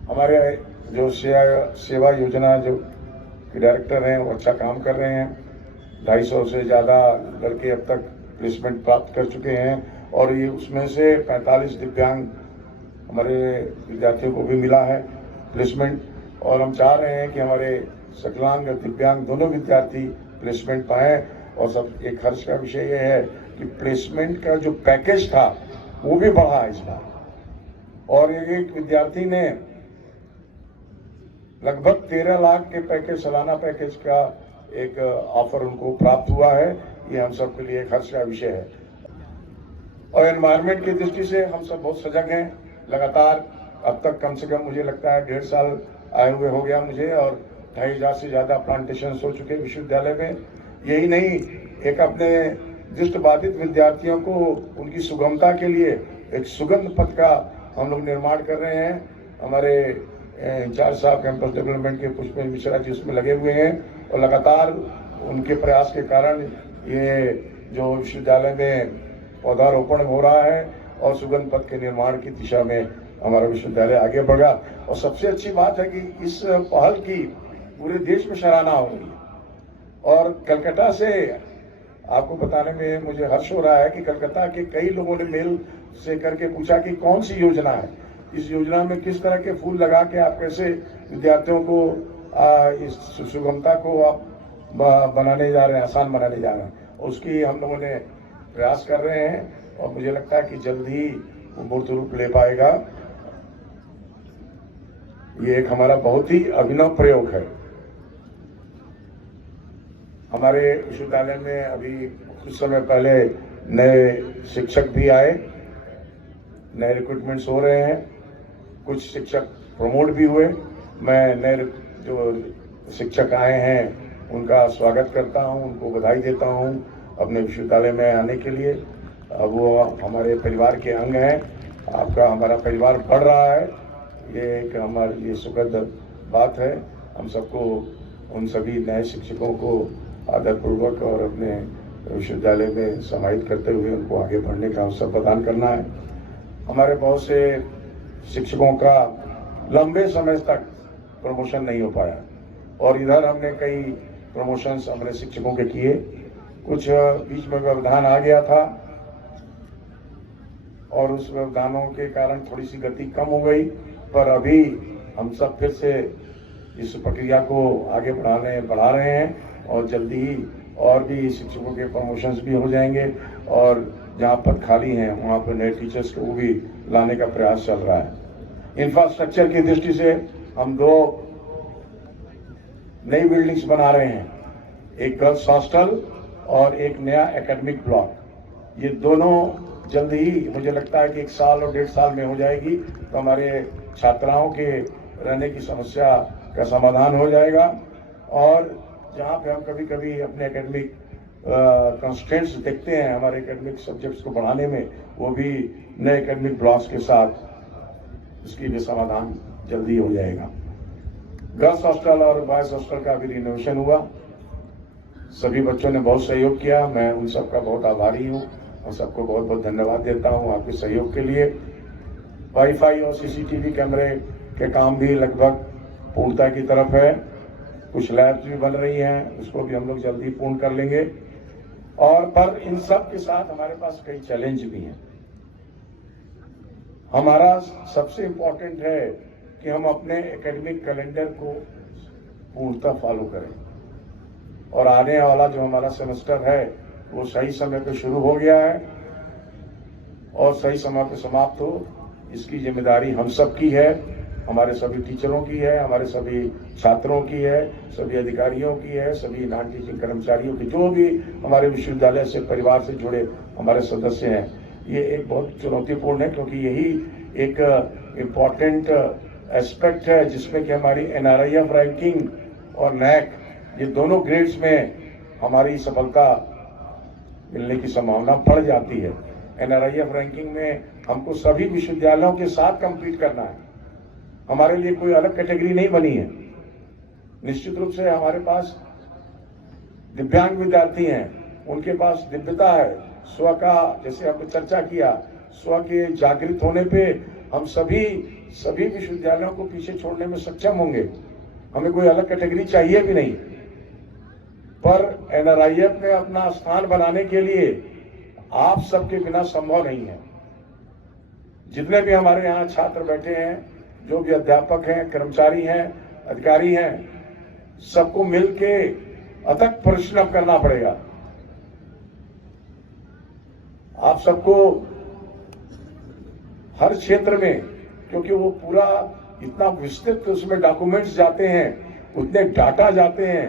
हमारे जो सेवा योजना जो डायरेक्टर हैं वो अच्छा काम कर रहे हैं। 250 से ज़्यादा लड़के अब तक प्लेसमेंट प्राप्त कर चुके हैं, और ये उसमें से 45 दिव्यांग हमारे विद्यार्थियों को भी मिला है प्लेसमेंट। और हम चाह रहे हैं कि हमारे सकलांग दिव्यांग दोनों विद्यार्थी प्लेसमेंट पाएं। और सब एक हर्ष का विषय ये है कि प्लेसमेंट का जो पैकेज था वो भी बढ़ा है इस बार, और एक विद्यार्थी ने लगभग 13 लाख के पैकेज, सालाना पैकेज का एक ऑफर उनको प्राप्त हुआ है। ये हम सब के लिए एक हर्ष का विषय है। और एनवायरनमेंट की दृष्टि से हम सब बहुत सजग हैं। लगातार अब तक कम से कम मुझे लगता है 1.5 साल आए हुए हो गया मुझे, और 2,500 से ज़्यादा प्लांटेशन हो चुके विश्वविद्यालय में। यही नहीं, एक अपने दृष्टिबाधित विद्यार्थियों को उनकी सुगमता के लिए एक सुगंध पथ का हम लोग निर्माण कर रहे हैं। हमारे इंचार्ज साहब कैंपस डेवलपमेंट के पुष्पेंद्र मिश्रा जी उसमें लगे हुए हैं, और लगातार उनके प्रयास के कारण ये जो विश्वविद्यालय में पौधारोपण हो रहा है और सुगंध पथ के निर्माण की दिशा में हमारा विश्वविद्यालय आगे बढ़ा। और सबसे अच्छी बात है कि इस पहल की पूरे देश में सराहना हो रही है। और कलकत्ता से आपको बताने में मुझे हर्ष हो रहा है कि कलकत्ता के कई लोगों ने मेल से करके पूछा कि कौन सी योजना है, इस योजना में किस तरह के फूल लगा के आप कैसे विद्यार्थियों को इस सुगमता को आप बनाने जा रहे हैं, आसान बनाने जा रहे हैं। उसकी हम लोगों ने प्रयास कर रहे हैं और मुझे लगता है कि जल्द ही वो मूर्त रूप ले पाएगा। ये एक हमारा बहुत ही अभिनव प्रयोग है। हमारे विश्वविद्यालय में अभी कुछ समय पहले नए शिक्षक भी आए, नए रिक्रूटमेंट्स हो रहे हैं, कुछ शिक्षक प्रमोट भी हुए। मैं नए जो शिक्षक आए हैं उनका स्वागत करता हूं, उनको बधाई देता हूं अपने विश्वविद्यालय में आने के लिए। वो हमारे परिवार के अंग हैं। आपका हमारा परिवार बढ़ रहा है, ये एक हमारे लिए सुखद बात है। हम सबको उन सभी नए शिक्षकों को आदरपूर्वक और अपने विश्वविद्यालय में समाहित करते हुए उनको आगे बढ़ने का अवसर प्रदान करना है। हमारे बहुत से शिक्षकों का लंबे समय तक प्रमोशन नहीं हो पाया, और इधर हमने कई प्रमोशंस अपने शिक्षकों के किए। कुछ बीच में व्यवधान आ गया था और उस व्यवधानों के कारण थोड़ी सी गति कम हो गई, पर अभी हम सब फिर से इस प्रक्रिया को आगे बढ़ा रहे हैं और जल्दी ही और भी शिक्षकों के प्रमोशंस भी हो जाएंगे, और जहाँ पद खाली हैं वहाँ पर नए टीचर्स को भी लाने का प्रयास चल रहा है। इंफ्रास्ट्रक्चर की दृष्टि से हम 2 नई बिल्डिंग्स बना रहे हैं, एक गर्ल्स हॉस्टल और एक नया एकेडमिक ब्लॉक। ये दोनों जल्द ही मुझे लगता है कि 1 साल और 1.5 साल में हो जाएगी, तो हमारे छात्राओं के रहने की समस्या का समाधान हो जाएगा। और जहाँ पे हम कभी कभी अपने एकेडमिक कंस्ट्रेंट्स देखते हैं हमारे एकेडमिक सब्जेक्ट्स को बढ़ाने में, वो भी नए एकेडमिक ब्लॉक्स के साथ इसकी भी समाधान जल्दी हो जाएगा। गर्ल्स हॉस्टल और बॉयज हॉस्टल का भी रिनोवेशन हुआ, सभी बच्चों ने बहुत सहयोग किया, मैं उन सबका बहुत आभारी हूँ और सबको बहुत बहुत धन्यवाद देता हूँ आपके सहयोग के लिए। वाईफाई और सीसीटीवी कैमरे के काम भी लगभग पूर्णता की तरफ है, कुछ लैब्स भी बन रही हैं, उसको भी हम लोग जल्दी पूर्ण कर लेंगे। और पर इन सब के साथ हमारे पास कई चैलेंज भी हैं। हमारा सबसे इम्पोर्टेंट है कि हम अपने एकेडमिक कैलेंडर को पूर्णतः फॉलो करें, और आने वाला जो हमारा सेमेस्टर है वो सही समय पे शुरू हो गया है और सही समय पे समाप्त हो, इसकी जिम्मेदारी हम सब की है, हमारे सभी टीचरों की है, हमारे सभी छात्रों की है, सभी अधिकारियों की है, सभी नॉन टीचिंग कर्मचारियों की, जो भी हमारे विश्वविद्यालय से परिवार से जुड़े हमारे सदस्य हैं। ये एक बहुत चुनौतीपूर्ण है, क्योंकि यही एक इम्पॉर्टेंट एस्पेक्ट है जिसमें कि हमारी NRIF रैंकिंग और NAAC ये दोनों ग्रेड्स में हमारी सफलता मिलने की संभावना बढ़ जाती है। NRIF रैंकिंग में हमको सभी विश्वविद्यालयों के साथ कम्पीट करना है, हमारे लिए कोई अलग कैटेगरी नहीं बनी है। निश्चित रूप से हमारे पास दिव्यांग विद्यार्थी हैं, उनके पास दिव्यता है, स्व का, जैसे हमने चर्चा किया, स्व के जागृत होने पे हम सभी विश्वविद्यालयों को पीछे छोड़ने में सक्षम होंगे, हमें कोई अलग कैटेगरी चाहिए भी नहीं। पर NRIF में अपना स्थान बनाने के लिए आप सबके बिना संभव नहीं है। जितने भी हमारे यहाँ छात्र बैठे हैं, जो भी अध्यापक हैं, कर्मचारी हैं, अधिकारी हैं, सबको मिलके अथक परिश्रम करना पड़ेगा। आप सबको हर क्षेत्र में, क्योंकि वो पूरा इतना विस्तृत उसमें डॉक्यूमेंट्स जाते हैं, उतने डाटा जाते हैं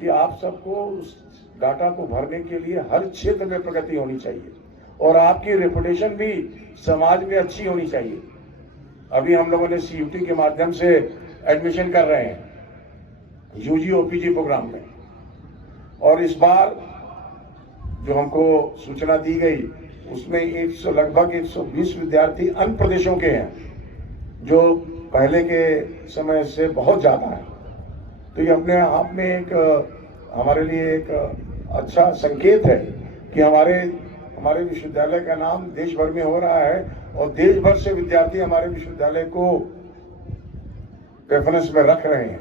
कि आप सबको उस डाटा को भरने के लिए हर क्षेत्र में प्रगति होनी चाहिए। और आपकी रेपुटेशन भी समाज में अच्छी होनी चाहिए। अभी हम लोगों ने CUT के माध्यम से एडमिशन कर रहे हैं UG OPG प्रोग्राम में, और इस बार जो हमको सूचना दी गई उसमें लगभग 120 विद्यार्थी अन्य प्रदेशों के हैं, जो पहले के समय से बहुत ज़्यादा है। तो ये अपने आप में एक हमारे लिए एक अच्छा संकेत है कि हमारे विश्वविद्यालय का नाम देश भर में हो रहा है, और देश भर से विद्यार्थी हमारे विश्वविद्यालय को रेफरेंस में रख रहे हैं।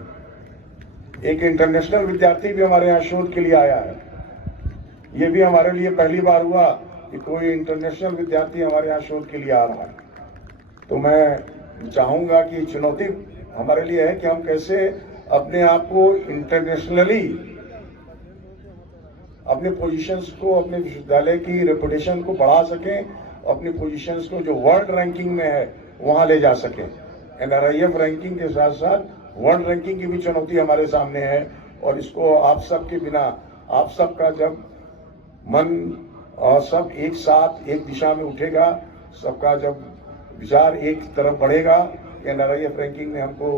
एक इंटरनेशनल विद्यार्थी भी हमारे यहाँ शोध के लिए आया है। ये भी हमारे लिए पहली बार हुआ कि कोई इंटरनेशनल विद्यार्थी हमारे यहाँ शोध के लिए आ रहा है। तो मैं चाहूंगा कि चुनौती हमारे लिए है कि हम कैसे अपने आप को इंटरनेशनली अपने पोजीशंस को, अपने विश्वविद्यालय की रेपुटेशन को बढ़ा सकें, अपनी पोजीशंस को जो वर्ल्ड रैंकिंग में है वहां ले जा सकें। NRIF रैंकिंग के साथ साथ वर्ल्ड रैंकिंग की भी चुनौती हमारे सामने है, और इसको आप सब के बिना, आप सबका जब मन और सब एक साथ एक दिशा में उठेगा, सबका जब विचार एक तरफ बढ़ेगा, NRIF रैंकिंग में हमको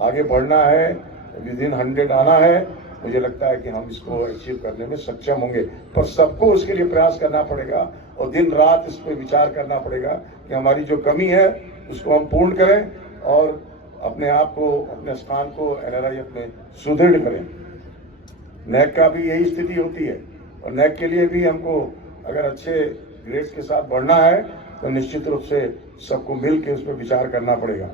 आगे बढ़ना है, विदिन 100 आना है, मुझे लगता है कि हम इसको अचीव करने में सक्षम होंगे। पर सबको उसके लिए प्रयास करना पड़ेगा और दिन रात इस पर विचार करना पड़ेगा कि हमारी जो कमी है उसको हम पूर्ण करें और अपने आप को, अपने स्थान को NRIF में सुदृढ़ करें। NAAC का भी यही स्थिति होती है, और NAAC के लिए भी हमको अगर अच्छे ग्रेड्स के साथ बढ़ना है तो निश्चित रूप से सबको मिल के उस पर विचार करना पड़ेगा।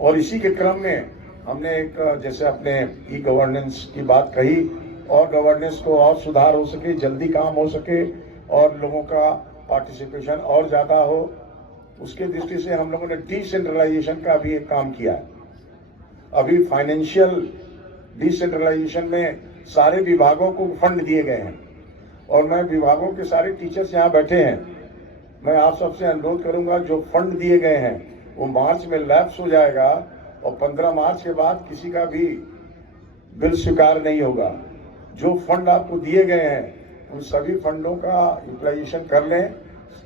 और इसी के क्रम में हमने एक, जैसे अपने E-गवर्नेंस की बात कही, और गवर्नेंस को और सुधार हो सके, जल्दी काम हो सके और लोगों का पार्टिसिपेशन और ज़्यादा हो, उसके दृष्टि से हम लोगों ने डिसेंट्रलाइजेशन का भी एक काम किया है। अभी फाइनेंशियल डिसेंट्रलाइजेशन में सारे विभागों को फंड दिए गए हैं, और मैं विभागों के सारे टीचर्स यहाँ बैठे हैं, मैं आप सबसे अनुरोध करूंगा, जो फंड दिए गए हैं वो मार्च में लैप्स हो जाएगा, और 15 मार्च के बाद किसी का भी बिल स्वीकार नहीं होगा। जो फंड आपको दिए गए हैं उन सभी फंडों का यूटिलाइजेशन कर लें,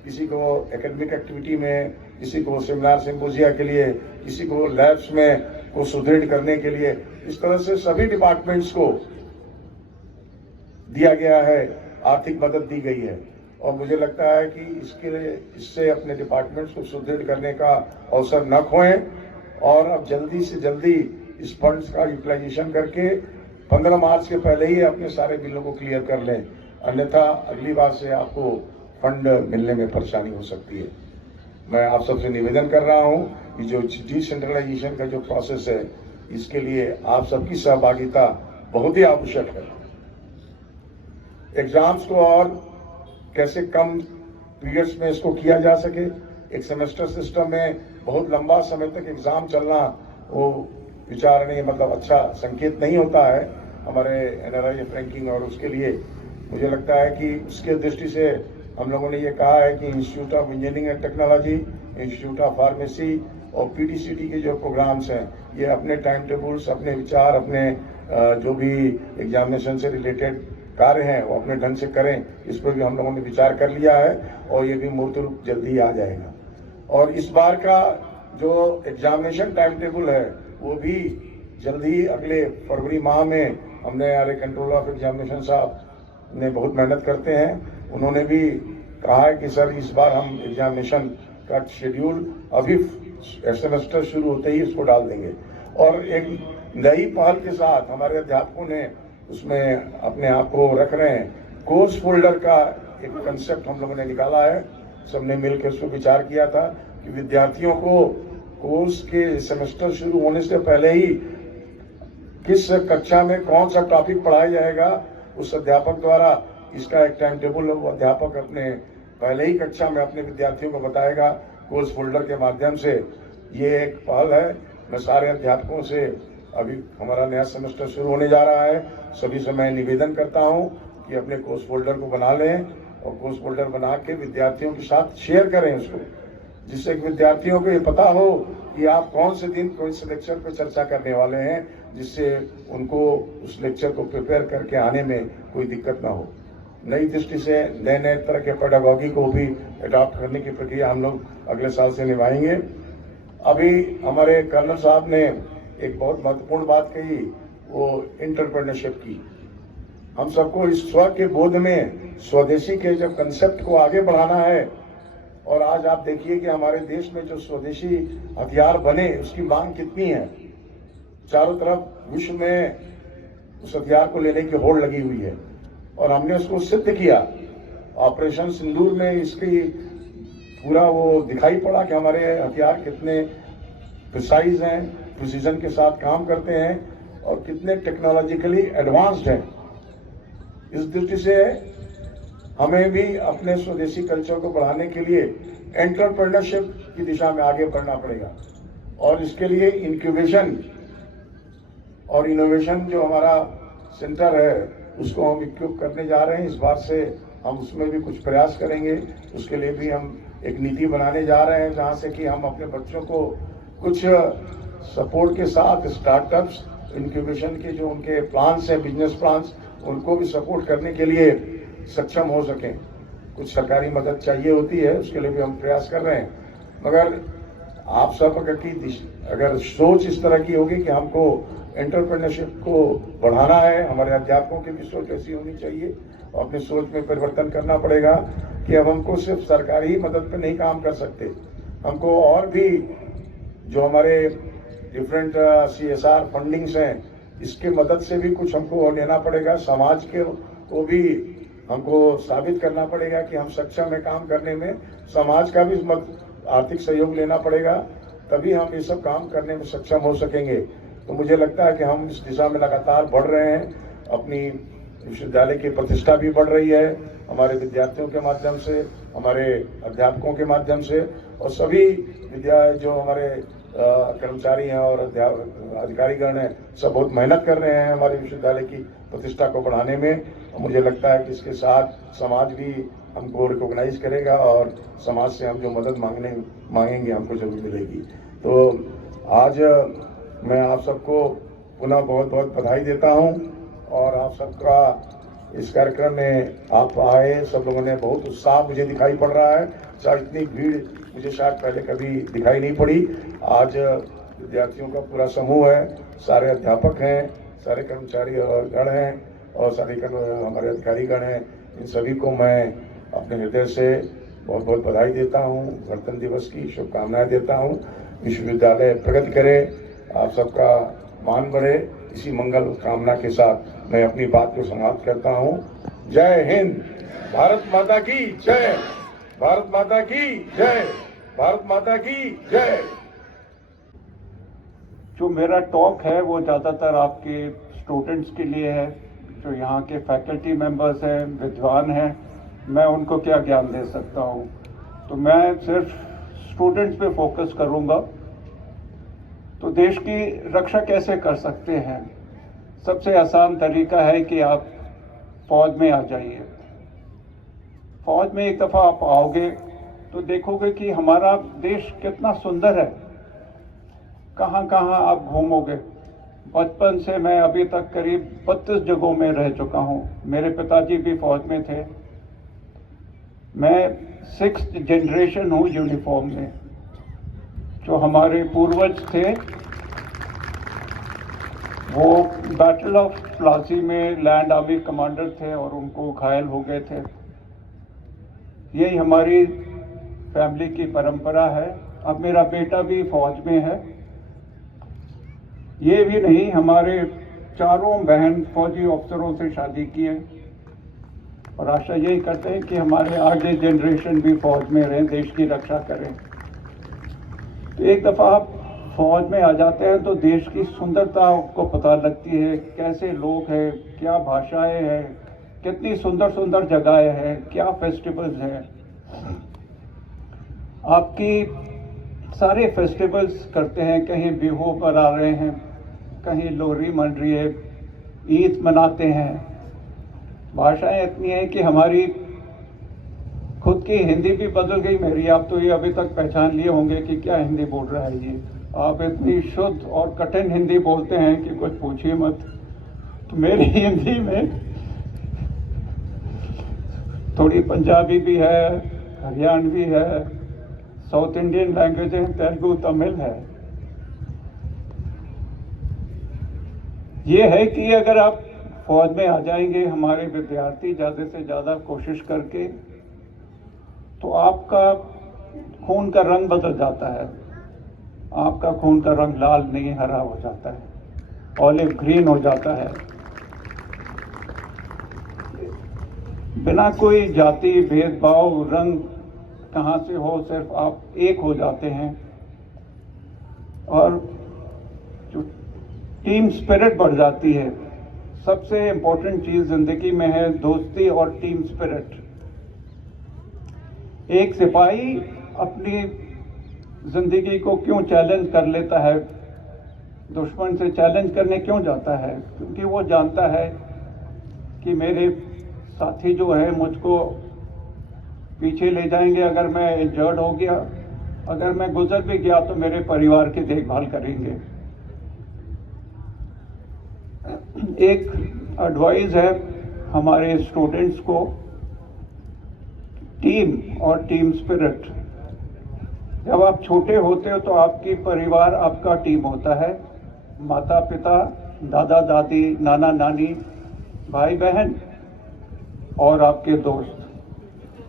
किसी को एकेडमिक एक्टिविटी में, किसी को सेमिनार सिम्पोजिया के लिए, किसी को लैब्स में को सुदृढ़ करने के लिए, इस तरह से सभी डिपार्टमेंट्स को दिया गया है, आर्थिक मदद दी गई है, और मुझे लगता है कि इससे अपने डिपार्टमेंट्स को सुदृढ़ करने का अवसर न खोएं, और अब जल्दी से जल्दी इस फंड्स का यूटिलाइजेशन करके 15 मार्च के पहले ही अपने सारे बिलों को क्लियर कर लें, अन्यथा अगली बार से आपको फंड मिलने में परेशानी हो सकती है। मैं आप सबसे निवेदन कर रहा हूं कि जो डिसेंट्रलाइजेशन का जो प्रोसेस है, इसके लिए आप सबकी सहभागिता बहुत ही आवश्यक है। एग्जाम्स को और कैसे कम पीरियड्स में इसको किया जा सके, एक सेमेस्टर सिस्टम में बहुत लंबा समय तक एग्जाम चलना वो विचारणीय, मतलब अच्छा संकेत नहीं होता है हमारे NRIF रैंकिंग, और उसके लिए मुझे लगता है कि उसके दृष्टि से हम लोगों ने ये कहा है कि institute of engineering and technology, institute of pharmacy और PTCT के जो प्रोग्राम्स हैं, ये अपने टाइम टेबल्स, अपने विचार, अपने जो भी एग्जामिनेशन से रिलेटेड कार्य हैं वो अपने ढंग से करें। इस पर भी हम लोगों ने विचार कर लिया है, और ये भी मूर्त रूप जल्दी ही आ जाएगा। और इस बार का जो एग्जामिनेशन टाइम टेबल है वो भी जल्दी ही अगले फरवरी माह में, हमने हमारे कंट्रोलर ऑफ एग्जामिनेशन साहब ने बहुत मेहनत करते हैं, उन्होंने भी कहा है कि सर इस बार हम एग्जामिनेशन का शेड्यूल अभी सेमेस्टर शुरू होते ही इसको डाल देंगे। और एक नई पहल के साथ हमारे अध्यापकों ने उसमें अपने आप को रख रहे हैं। कोर्स फोल्डर का एक कंसेप्ट हम लोगों ने निकाला है, सबने मिलकर उस पर विचार किया था कि विद्यार्थियों को कोर्स के सेमेस्टर शुरू होने से पहले ही किस कक्षा में कौन सा टॉपिक पढ़ाया जाएगा, उस अध्यापक द्वारा इसका एक टाइम टेबल वो अध्यापक अपने पहले ही कक्षा में अपने विद्यार्थियों को बताएगा कोर्स फोल्डर के माध्यम से। ये एक पहल है। मैं सारे अध्यापकों से, अभी हमारा नया सेमेस्टर शुरू होने जा रहा है, सभी से मैं निवेदन करता हूँ कि अपने कोर्स फोल्डर को बना लें, और कोर्स फोल्डर बना के विद्यार्थियों के साथ शेयर करें उसको, जिससे विद्यार्थियों को ये पता हो कि आप कौन से दिन कौन से लेक्चर पर चर्चा करने वाले हैं, जिससे उनको उस लेक्चर को प्रिपेयर करके आने में कोई दिक्कत ना हो। नई दृष्टि से नए नए तरह के पेडागॉजी को भी अडॉप्ट करने की प्रक्रिया हम लोग अगले साल से निभाएंगे। अभी हमारे कर्नल साहब ने एक बहुत महत्वपूर्ण बात कही, वो एंटरप्रेन्योरशिप की। हम सबको इस स्व के बोध में स्वदेशी के जब कंसेप्ट को आगे बढ़ाना है, और आज आप देखिए कि हमारे देश में जो स्वदेशी हथियार बने उसकी मांग कितनी है। चारों तरफ विश्व में उस हथियार को लेने की होड़ लगी हुई है और हमने उसको सिद्ध किया। ऑपरेशन सिंदूर में इसकी पूरा वो दिखाई पड़ा कि हमारे हथियार कितने प्रिसाइज हैं, प्रिसीजन के साथ काम करते हैं और कितने टेक्नोलॉजिकली एडवांस्ड हैं। इस दृष्टि से हमें भी अपने स्वदेशी कल्चर को बढ़ाने के लिए एंटरप्रेन्योरशिप की दिशा में आगे बढ़ना पड़ेगा और इसके लिए इंक्यूबेशन और इनोवेशन जो हमारा सेंटर है उसको हम इक्विप करने जा रहे हैं। इस बार से हम उसमें भी कुछ प्रयास करेंगे। उसके लिए भी हम एक नीति बनाने जा रहे हैं जहां से कि हम अपने बच्चों को कुछ सपोर्ट के साथ स्टार्टअप्स, इंक्यूबेशन के जो उनके प्लान्स हैं, बिजनेस प्लान्स, उनको भी सपोर्ट करने के लिए सक्षम हो सकें। कुछ सरकारी मदद चाहिए होती है, उसके लिए भी हम प्रयास कर रहे हैं। मगर आप सब अगर सोच इस तरह की होगी कि हमको एंटरप्रेन्योरशिप को बढ़ाना है, हमारे अध्यापकों की भी सोच ऐसी होनी चाहिए और अपनी सोच में परिवर्तन करना पड़ेगा कि अब हमको सिर्फ सरकारी ही मदद पे नहीं काम कर सकते। हमको और भी जो हमारे डिफरेंट CSR फंडिंग्स हैं, इसके मदद से भी कुछ हमको लेना पड़ेगा। समाज के को भी हमको साबित करना पड़ेगा कि हम सक्षम है काम करने में। समाज का भी आर्थिक सहयोग लेना पड़ेगा, तभी हम ये सब काम करने में सक्षम हो सकेंगे। तो मुझे लगता है कि हम इस दिशा में लगातार बढ़ रहे हैं। अपनी विश्वविद्यालय की प्रतिष्ठा भी बढ़ रही है हमारे विद्यार्थियों के माध्यम से, हमारे अध्यापकों के माध्यम से, और सभी जो हमारे कर्मचारी हैं और अधिकारीगण हैं, सब बहुत मेहनत कर रहे हैं हमारे विश्वविद्यालय की प्रतिष्ठा को बढ़ाने में। और मुझे लगता है कि इसके साथ समाज भी हमको रिकॉग्नाइज करेगा और समाज से हम जो मदद मांगेंगे हमको जरूर मिलेगी। तो आज मैं आप सबको पुनः बहुत बहुत बधाई देता हूं और आप सबका इस कार्यक्रम में आप आए, सब लोगों ने बहुत उत्साह मुझे दिखाई पड़ रहा है। शायद इतनी भीड़ मुझे शायद पहले कभी दिखाई नहीं पड़ी। आज विद्यार्थियों का पूरा समूह है, सारे अध्यापक हैं, सारे कर्मचारी और गण हैं और सारे हमारे अधिकारीगण हैं। इन सभी को मैं अपने हृदय से बहुत बहुत बधाई देता हूँ, गणतंत्र दिवस की शुभकामनाएं देता हूँ। विश्वविद्यालय प्रगति करे, आप सबका मान बढ़े, इसी मंगल कामना के साथ मैं अपनी बात को समाप्त करता हूँ। जय हिंद, भारत माता की जय, भारत माता की जय, भारत माता की जय। जो मेरा टॉक है वो ज़्यादातर आपके स्टूडेंट्स के लिए है, जो यहाँ के फैकल्टी मेंबर्स हैं, विद्वान हैं। मैं उनको क्या ज्ञान दे सकता हूँ, तो मैं सिर्फ स्टूडेंट्स पे फोकस करूँगा। तो देश की रक्षा कैसे कर सकते हैं? सबसे आसान तरीका है कि आप फौज में आ जाइए। फौज में एक दफ़ा आप आओगे तो देखोगे कि हमारा देश कितना सुंदर है। कहाँ कहाँ आप घूमोगे। बचपन से मैं अभी तक करीब 32 जगहों में रह चुका हूँ। मेरे पिताजी भी फौज में थे। मैं 6th जनरेशन हूँ यूनिफॉर्म में। जो हमारे पूर्वज थे वो बैटल ऑफ प्लासी में लैंड आर्मी कमांडर थे और उनको घायल हो गए थे। यही हमारी फैमिली की परंपरा है। अब मेरा बेटा भी फौज में है। ये भी नहीं, हमारे चारों बहन फौजी अफसरों से शादी की है और आशा यही करते हैं कि हमारे आगे जनरेशन भी फौज में रहें, देश की रक्षा करें। तो एक दफ़ा आप फौज में आ जाते हैं तो देश की सुंदरता आपको पता लगती है। कैसे लोग हैं, क्या भाषाएं हैं, कितनी सुंदर सुंदर जगहें हैं, क्या फेस्टिवल्स हैं। आपकी सारे फेस्टिवल्स करते हैं, कहीं बिहू मना रहे हैं, कहीं लोहरी मन रही है, ईद मनाते हैं। भाषाएं इतनी हैं कि हमारी खुद की हिंदी भी बदल गई मेरी। आप तो ये अभी तक पहचान लिए होंगे कि क्या हिंदी बोल रहा है ये। आप इतनी शुद्ध और कठिन हिंदी बोलते हैं कि कुछ पूछिए मत। तो मेरी हिंदी में थोड़ी पंजाबी भी है, हरियाणवी है, साउथ इंडियन लैंग्वेज है, तेलुगु, तमिल है। ये है कि अगर आप फौज में आ जाएंगे, हमारे विद्यार्थी ज़्यादा से ज़्यादा कोशिश करके, तो आपका खून का रंग बदल जाता है। आपका खून का रंग लाल नहीं, हरा हो जाता है, ऑलिव ग्रीन हो जाता है। बिना कोई जाति भेदभाव, रंग कहाँ से हो, सिर्फ आप एक हो जाते हैं। और जो टीम स्पिरिट बढ़ जाती है। सबसे इंपॉर्टेंट चीज जिंदगी में है दोस्ती और टीम स्पिरिट। एक सिपाही अपनी जिंदगी को क्यों चैलेंज कर लेता है, दुश्मन से चैलेंज करने क्यों जाता है? क्योंकि वो जानता है कि मेरे साथी जो है मुझको पीछे ले जाएंगे। अगर मैं इंजर्ड हो गया, अगर मैं गुजर भी गया, तो मेरे परिवार की देखभाल करेंगे। एक एडवाइस है हमारे स्टूडेंट्स को, टीम और टीम स्पिरिट। जब आप छोटे होते हो तो आपकी परिवार आपका टीम होता है। माता पिता, दादा दादी, नाना नानी, भाई बहन और आपके दोस्त।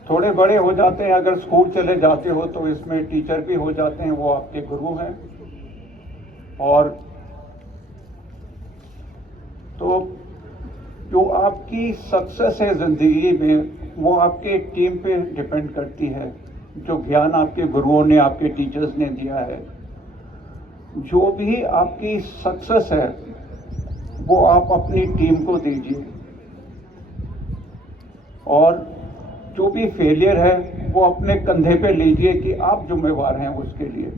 थोड़े बड़े हो जाते हैं, अगर स्कूल चले जाते हो तो इसमें टीचर भी हो जाते हैं, वो आपके गुरु हैं। और तो जो आपकी सक्सेस है जिंदगी में, वो आपके टीम पे डिपेंड करती है। जो ज्ञान आपके गुरुओं ने, आपके टीचर्स ने दिया है, जो भी आपकी सक्सेस है, वो आप अपनी टीम को दीजिए। और जो भी फेलियर है, वो अपने कंधे पे लीजिए कि आप जिम्मेवार हैं उसके लिए।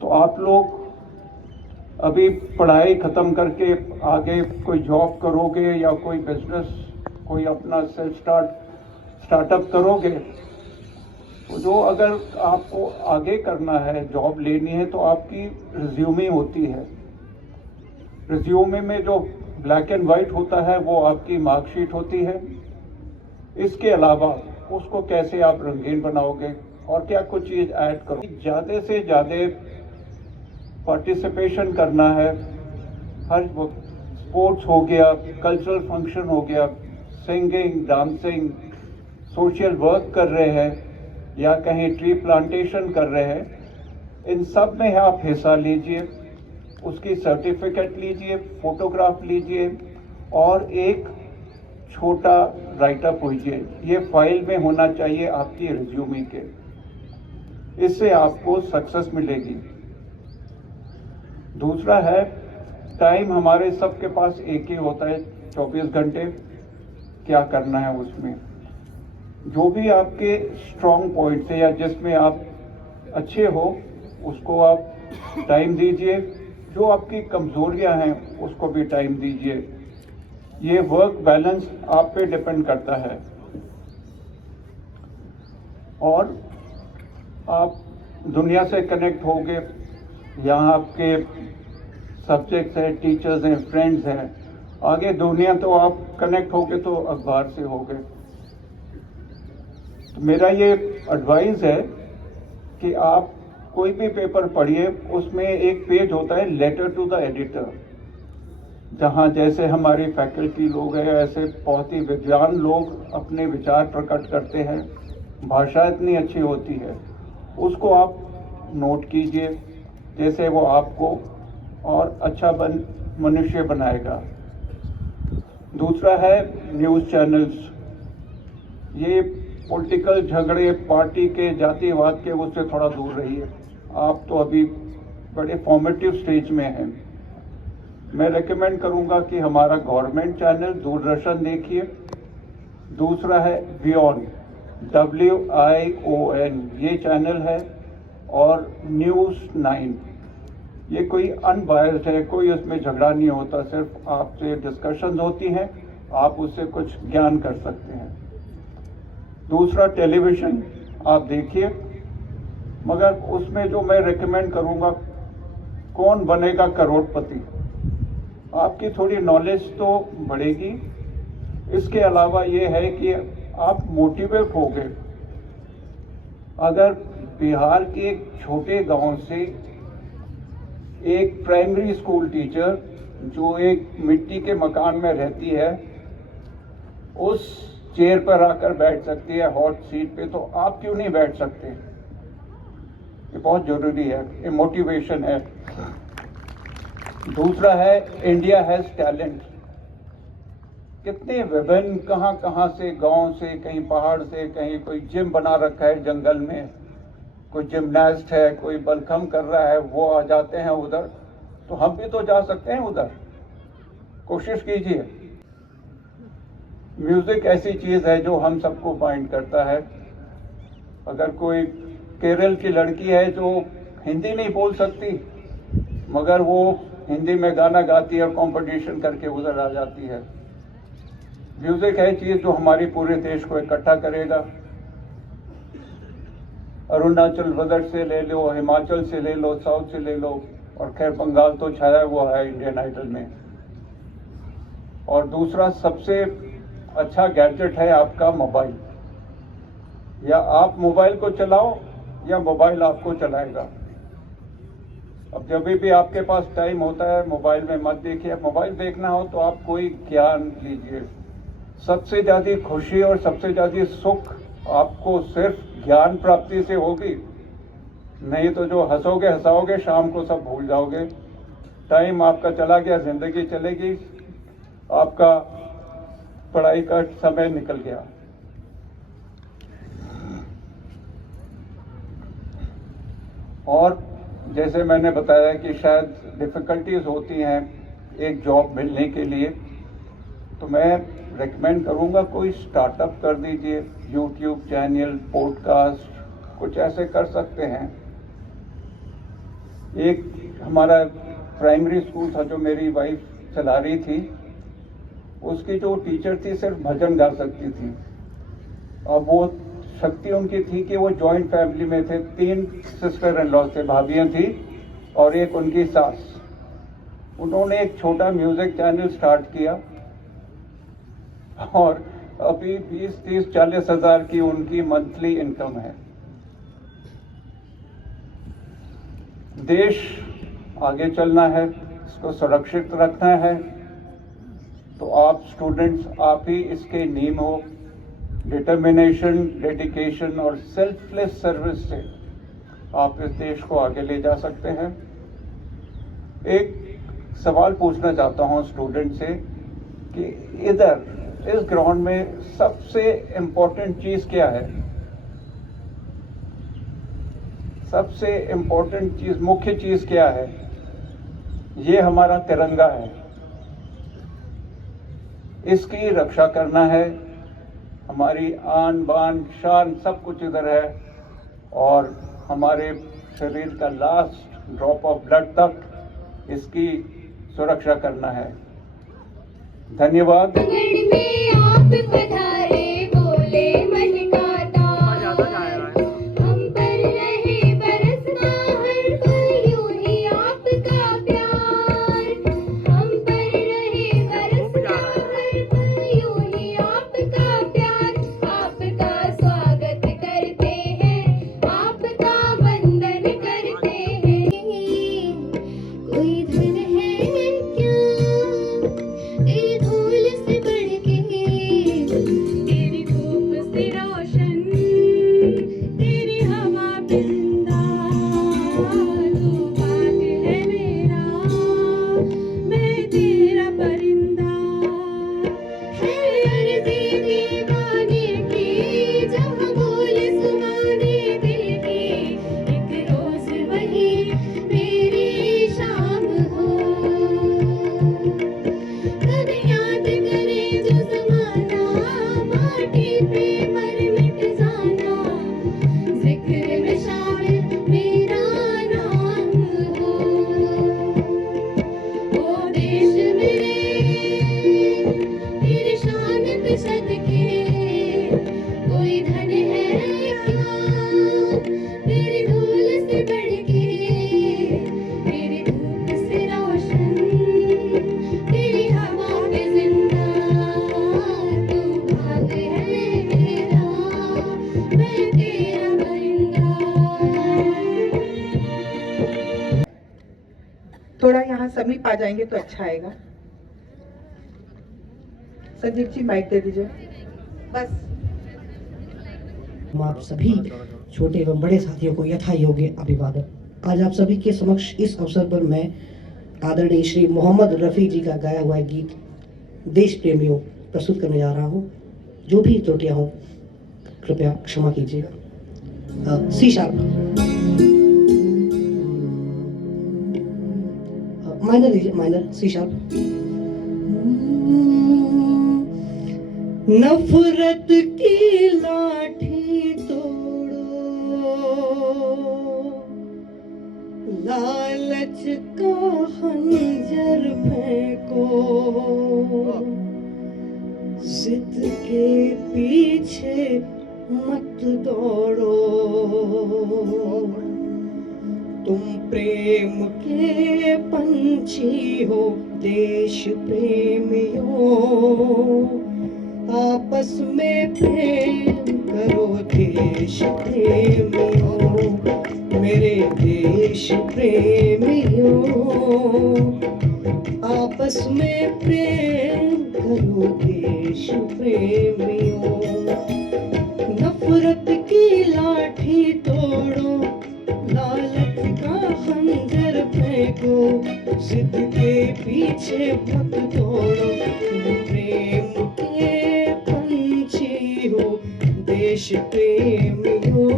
तो आप लोग अभी पढ़ाई खत्म करके आगे कोई जॉब करोगे या कोई बिजनेस, कोई अपना सेल्फ स्टार्टअप करोगे, तो जो अगर आपको आगे करना है, जॉब लेनी है, तो आपकी रिज्यूमे होती है। रिज्यूमे में जो ब्लैक एंड वाइट होता है, वो आपकी मार्कशीट होती है। इसके अलावा उसको कैसे आप रंगीन बनाओगे और क्या कुछ चीज ऐड करो। ज़्यादा से ज़्यादा पार्टिसिपेशन करना है। हर स्पोर्ट्स हो गया, कल्चरल फंक्शन हो गया, सिंगिंग, डांसिंग, सोशल वर्क कर रहे हैं या कहीं ट्री प्लांटेशन कर रहे हैं, इन सब में आप हिस्सा लीजिए। उसकी सर्टिफिकेट लीजिए, फोटोग्राफ लीजिए और एक छोटा राइटअप कीजिए। ये फाइल में होना चाहिए आपकी रिज्यूमे के। इससे आपको सक्सेस मिलेगी। दूसरा है, टाइम हमारे सबके पास एक ही होता है, 24 घंटे। क्या करना है उसमें, जो भी आपके स्ट्रॉन्ग पॉइंट्स है या जिसमें आप अच्छे हो, उसको आप टाइम दीजिए। जो आपकी कमजोरियां हैं, उसको भी टाइम दीजिए। ये वर्क बैलेंस आप पे डिपेंड करता है। और आप दुनिया से कनेक्ट होगे। यहाँ आपके सब्जेक्ट्स हैं, टीचर्स हैं, फ्रेंड्स हैं। आगे दुनिया तो आप कनेक्ट होगे तो अखबार से होगे। तो मेरा ये एडवाइस है कि आप कोई भी पेपर पढ़िए, उसमें एक पेज होता है लेटर टू द एडिटर, जहाँ जैसे हमारी फैकल्टी लोग हैं, ऐसे बहुत ही विद्वान लोग अपने विचार प्रकट करते हैं। भाषा इतनी अच्छी होती है, उसको आप नोट कीजिए, जैसे वो आपको और अच्छा मनुष्य बनाएगा। दूसरा है न्यूज़ चैनल्स। ये पॉलिटिकल झगड़े, पार्टी के, जातिवाद के, उससे थोड़ा दूर रहिए। आप तो अभी बड़े फॉर्मेटिव स्टेज में हैं। मैं रेकमेंड करूंगा कि हमारा गवर्नमेंट चैनल दूरदर्शन देखिए। दूसरा है WION, WION, ये चैनल है। और News9, ये कोई अनबायस्ड है, कोई उसमें झगड़ा नहीं होता, सिर्फ आपसे डिस्कशन होती हैं, आप उससे कुछ ज्ञान कर सकते हैं। दूसरा टेलीविज़न आप देखिए, मगर उसमें जो मैं रेकमेंड करूंगा, कौन बनेगा करोड़पति। आपकी थोड़ी नॉलेज तो बढ़ेगी, इसके अलावा ये है कि आप मोटिवेट हो गए। अगर बिहार के एक छोटे गांव से एक प्राइमरी स्कूल टीचर जो एक मिट्टी के मकान में रहती है उस चेयर पर आकर बैठ सकती है हॉट सीट पे, तो आप क्यों नहीं बैठ सकते? ये बहुत जरूरी है, ये मोटिवेशन है। दूसरा है इंडिया हैज टैलेंट। कितने विभिन्न कहां कहां से, गांव से, कहीं पहाड़ से, कहीं कोई जिम बना रखा है जंगल में, कोई जिमनास्ट है, कोई बलखम कर रहा है, वो आ जाते हैं उधर। तो हम भी तो जा सकते हैं उधर, कोशिश कीजिए। म्यूजिक ऐसी चीज है जो हम सबको बाइंड करता है। अगर कोई केरल की लड़की है जो हिंदी नहीं बोल सकती मगर वो हिंदी में गाना गाती है और कंपटीशन करके उधर आ जाती है। म्यूजिक है चीज जो हमारी पूरे देश को इकट्ठा करेगा। अरुणाचल प्रदेश से ले लो, हिमाचल से ले लो, साउथ से ले लो, और खैर बंगाल तो छाया हुआ है इंडियन आइडल में। और दूसरा सबसे अच्छा गैजेट है आपका मोबाइल। या आप मोबाइल को चलाओ या मोबाइल आपको चलाएगा। अब जब भी आपके पास टाइम होता है मोबाइल में मत देखिए। मोबाइल देखना हो तो आप कोई ज्ञान लीजिए। सबसे ज्यादा खुशी और सबसे ज्यादा सुख आपको सिर्फ ज्ञान प्राप्ति से होगी। नहीं तो जो हंसोगे हंसाओगे शाम को सब भूल जाओगे। टाइम आपका चला गया, जिंदगी चलेगी, आपका पढ़ाई का समय निकल गया। और जैसे मैंने बताया कि शायद डिफिकल्टीज होती हैं एक जॉब मिलने के लिए, तो मैं रेकमेंड करूंगा कोई स्टार्टअप कर दीजिए, यूट्यूब चैनल, पॉडकास्ट, कुछ ऐसे कर सकते हैं। एक हमारा प्राइमरी स्कूल था जो मेरी वाइफ चला रही थी, उसकी जो टीचर थी सिर्फ भजन गा सकती थी। अब वो शक्ति उनकी थी कि वो जॉइंट फैमिली में थे, 3 सिस्टर इन लॉ थे, भाभियां थी और एक उनकी सास। उन्होंने एक छोटा म्यूजिक चैनल स्टार्ट किया और अभी 20, 30, 40 हजार की उनकी मंथली इनकम है। देश आगे चलना है, इसको सुरक्षित रखना है, तो आप स्टूडेंट्स, आप ही इसके नीम हो। डिटर्मिनेशन, डेडिकेशन और सेल्फलेस सर्विस से आप इस देश को आगे ले जा सकते हैं। एक सवाल पूछना चाहता हूं स्टूडेंट से कि इधर इस ग्राउंड में सबसे इम्पोर्टेंट चीज क्या है? सबसे इम्पोर्टेंट चीज, मुख्य चीज क्या है? ये हमारा तिरंगा है, इसकी रक्षा करना है। हमारी आन बान शान सब कुछ इधर है और हमारे शरीर का लास्ट ड्रॉप ऑफ ब्लड तक इसकी सुरक्षा करना है। धन्यवाद। आप पधारे बोले मन का तार, हम पर रहे बरसना हर पल यूं ही आपका प्यार, हम पर रहे बरसना हर पल यूं ही आपका प्यार। आपका स्वागत करते हैं, आपका वंदन करते हैं। कोई धन है क्या तेरी धूल से बढ़ के, तेरी धूप से रोशन समीप आ जाएंगे तो अच्छा आएगा। संदीप जी माइक दे दीजिए बस। हम आप सभी छोटे एवं बड़े साथियों को यथा योग्य अभिवादन। आज आप सभी के समक्ष इस अवसर पर मैं आदरणीय श्री मोहम्मद रफ़ी जी का गाया हुआ गीत देश प्रेमियों प्रस्तुत करने जा रहा हूँ। जो भी त्रुटियां हों कृपया क्षमा कीजिएगा। सी शार्प माइनर लीजिए, माइनर सी शार्प। नफरत की लाठी तोड़ो, लालच का खंजर फेंको, जिद के पीछे मत दौड़ो। तुम प्रेम के पंछी हो देश प्रेमियों, आपस में प्रेम करो देश प्रेमियों, मेरे देश प्रेमियों। आपस में प्रेम करो देश प्रेमियों। नफरत की लाठी तोड़ो, लालच का खंजर फेंको, जिद के पीछे मत दौड़ो। प्रेम के पंछी हो देश प्रेमियों,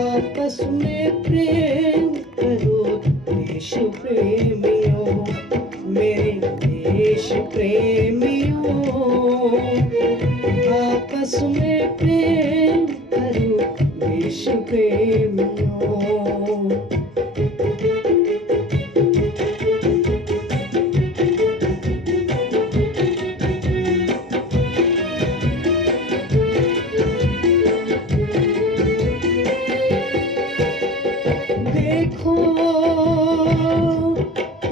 आपस में प्रेम करो देश प्रेमियों, मेरे देश प्रेमियों। आपस में प्रेम करो देश प्रेमियों। देखो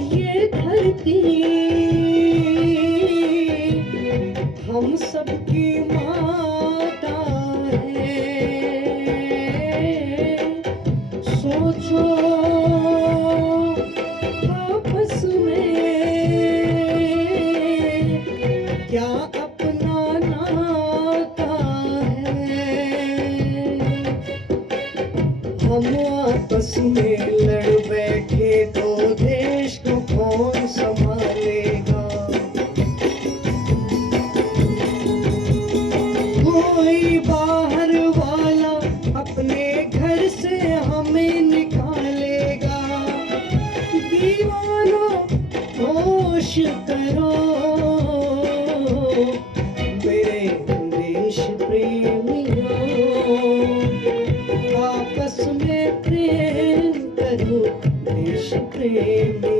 ये धरती हम सबकी माता है। सोचो आपस में क्या अपना नाता है। हम आपस में लड़ बैठे तो देश को कौन संभालेगा। कोई बाहर वाला अपने घर से हमें निकालेगा। दीवानों होश करो, मेरे देश प्रेमियों। आपस में प्रेम करो देश प्रेमियों।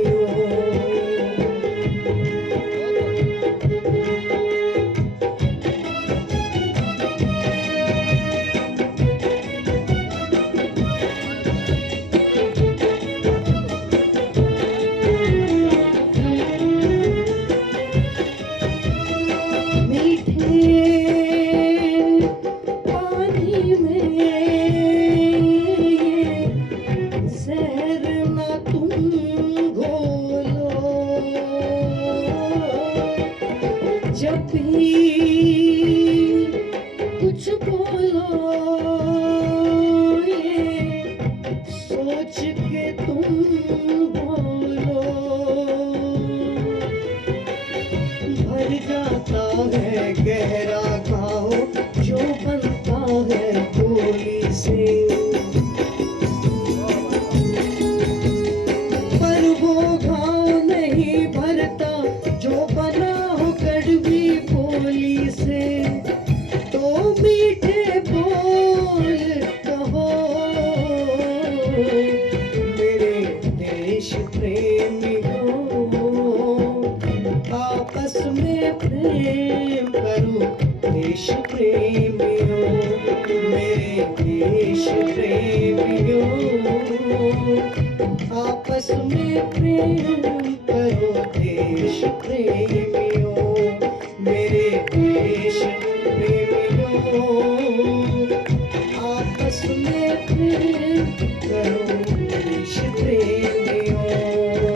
जब भी कुछ बोलो ये सोच के तुम बोलो। भर जाता है गहरा घाव जो बनता है गोली से, पर वो घाव नहीं भरता जो बना हो कड़वी बोली से। तो मीठे बोल कहो मेरे देश प्रेमियों। आपस में प्रेम करो देश प्रेमियों, मेरे देश प्रेमियों। आपस में प्रेम करो देश प्रेमियों, मेरे देश प्रेमियों। आपस में प्रेम करो देश प्रेमियों।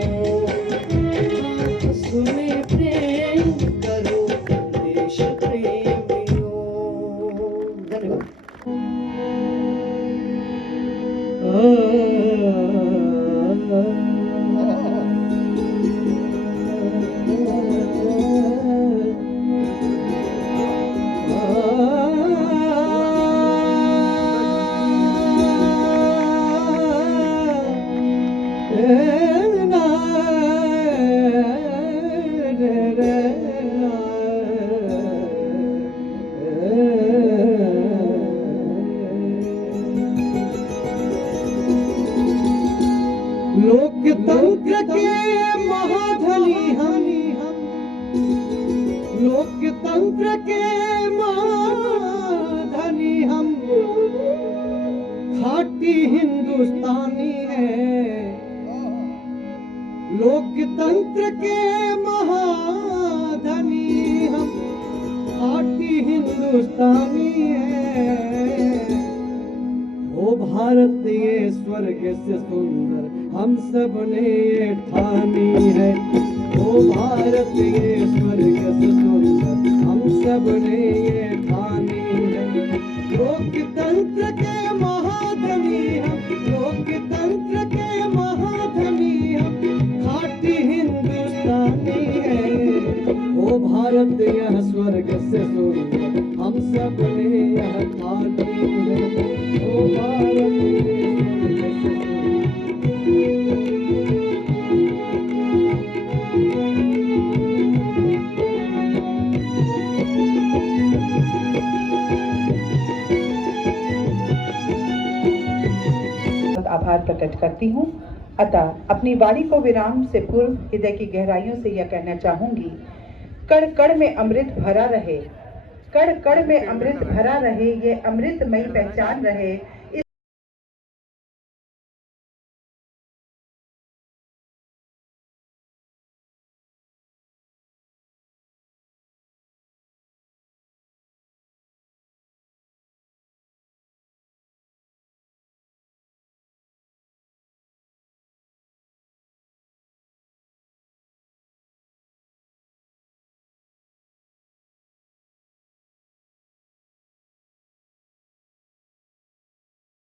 लोकतंत्र के महाधनी हम, लोकतंत्र के महाधनी हम, खाटी हिंदुस्तानी है। लोकतंत्र के महाधनी हम, खाटी हिंदुस्तानी है। ओ भारत ये स्वर्ग से सुंदर हम सब ने ये ठानी है। ओ भारत ये स्वर्ग से सुंदर हम सब ने ये ठानी है। लोकतंत्र के महाधनी हम, लोकतंत्र के महाधनी हम, खाटी हिंदुस्तानी है। ओ भारत यह स्वर्ग से सुंदर हम सब ने यह ठानी है। ओ भारत ये स्वर्ग से आभार प्रकट करती हूँ। अतः अपनी वाणी को विराम से पूर्व हृदय की गहराइयों से यह कहना चाहूंगी, कण कण में अमृत भरा रहे, कण कण में अमृत भरा रहे, ये अमृतमयी पहचान रहे।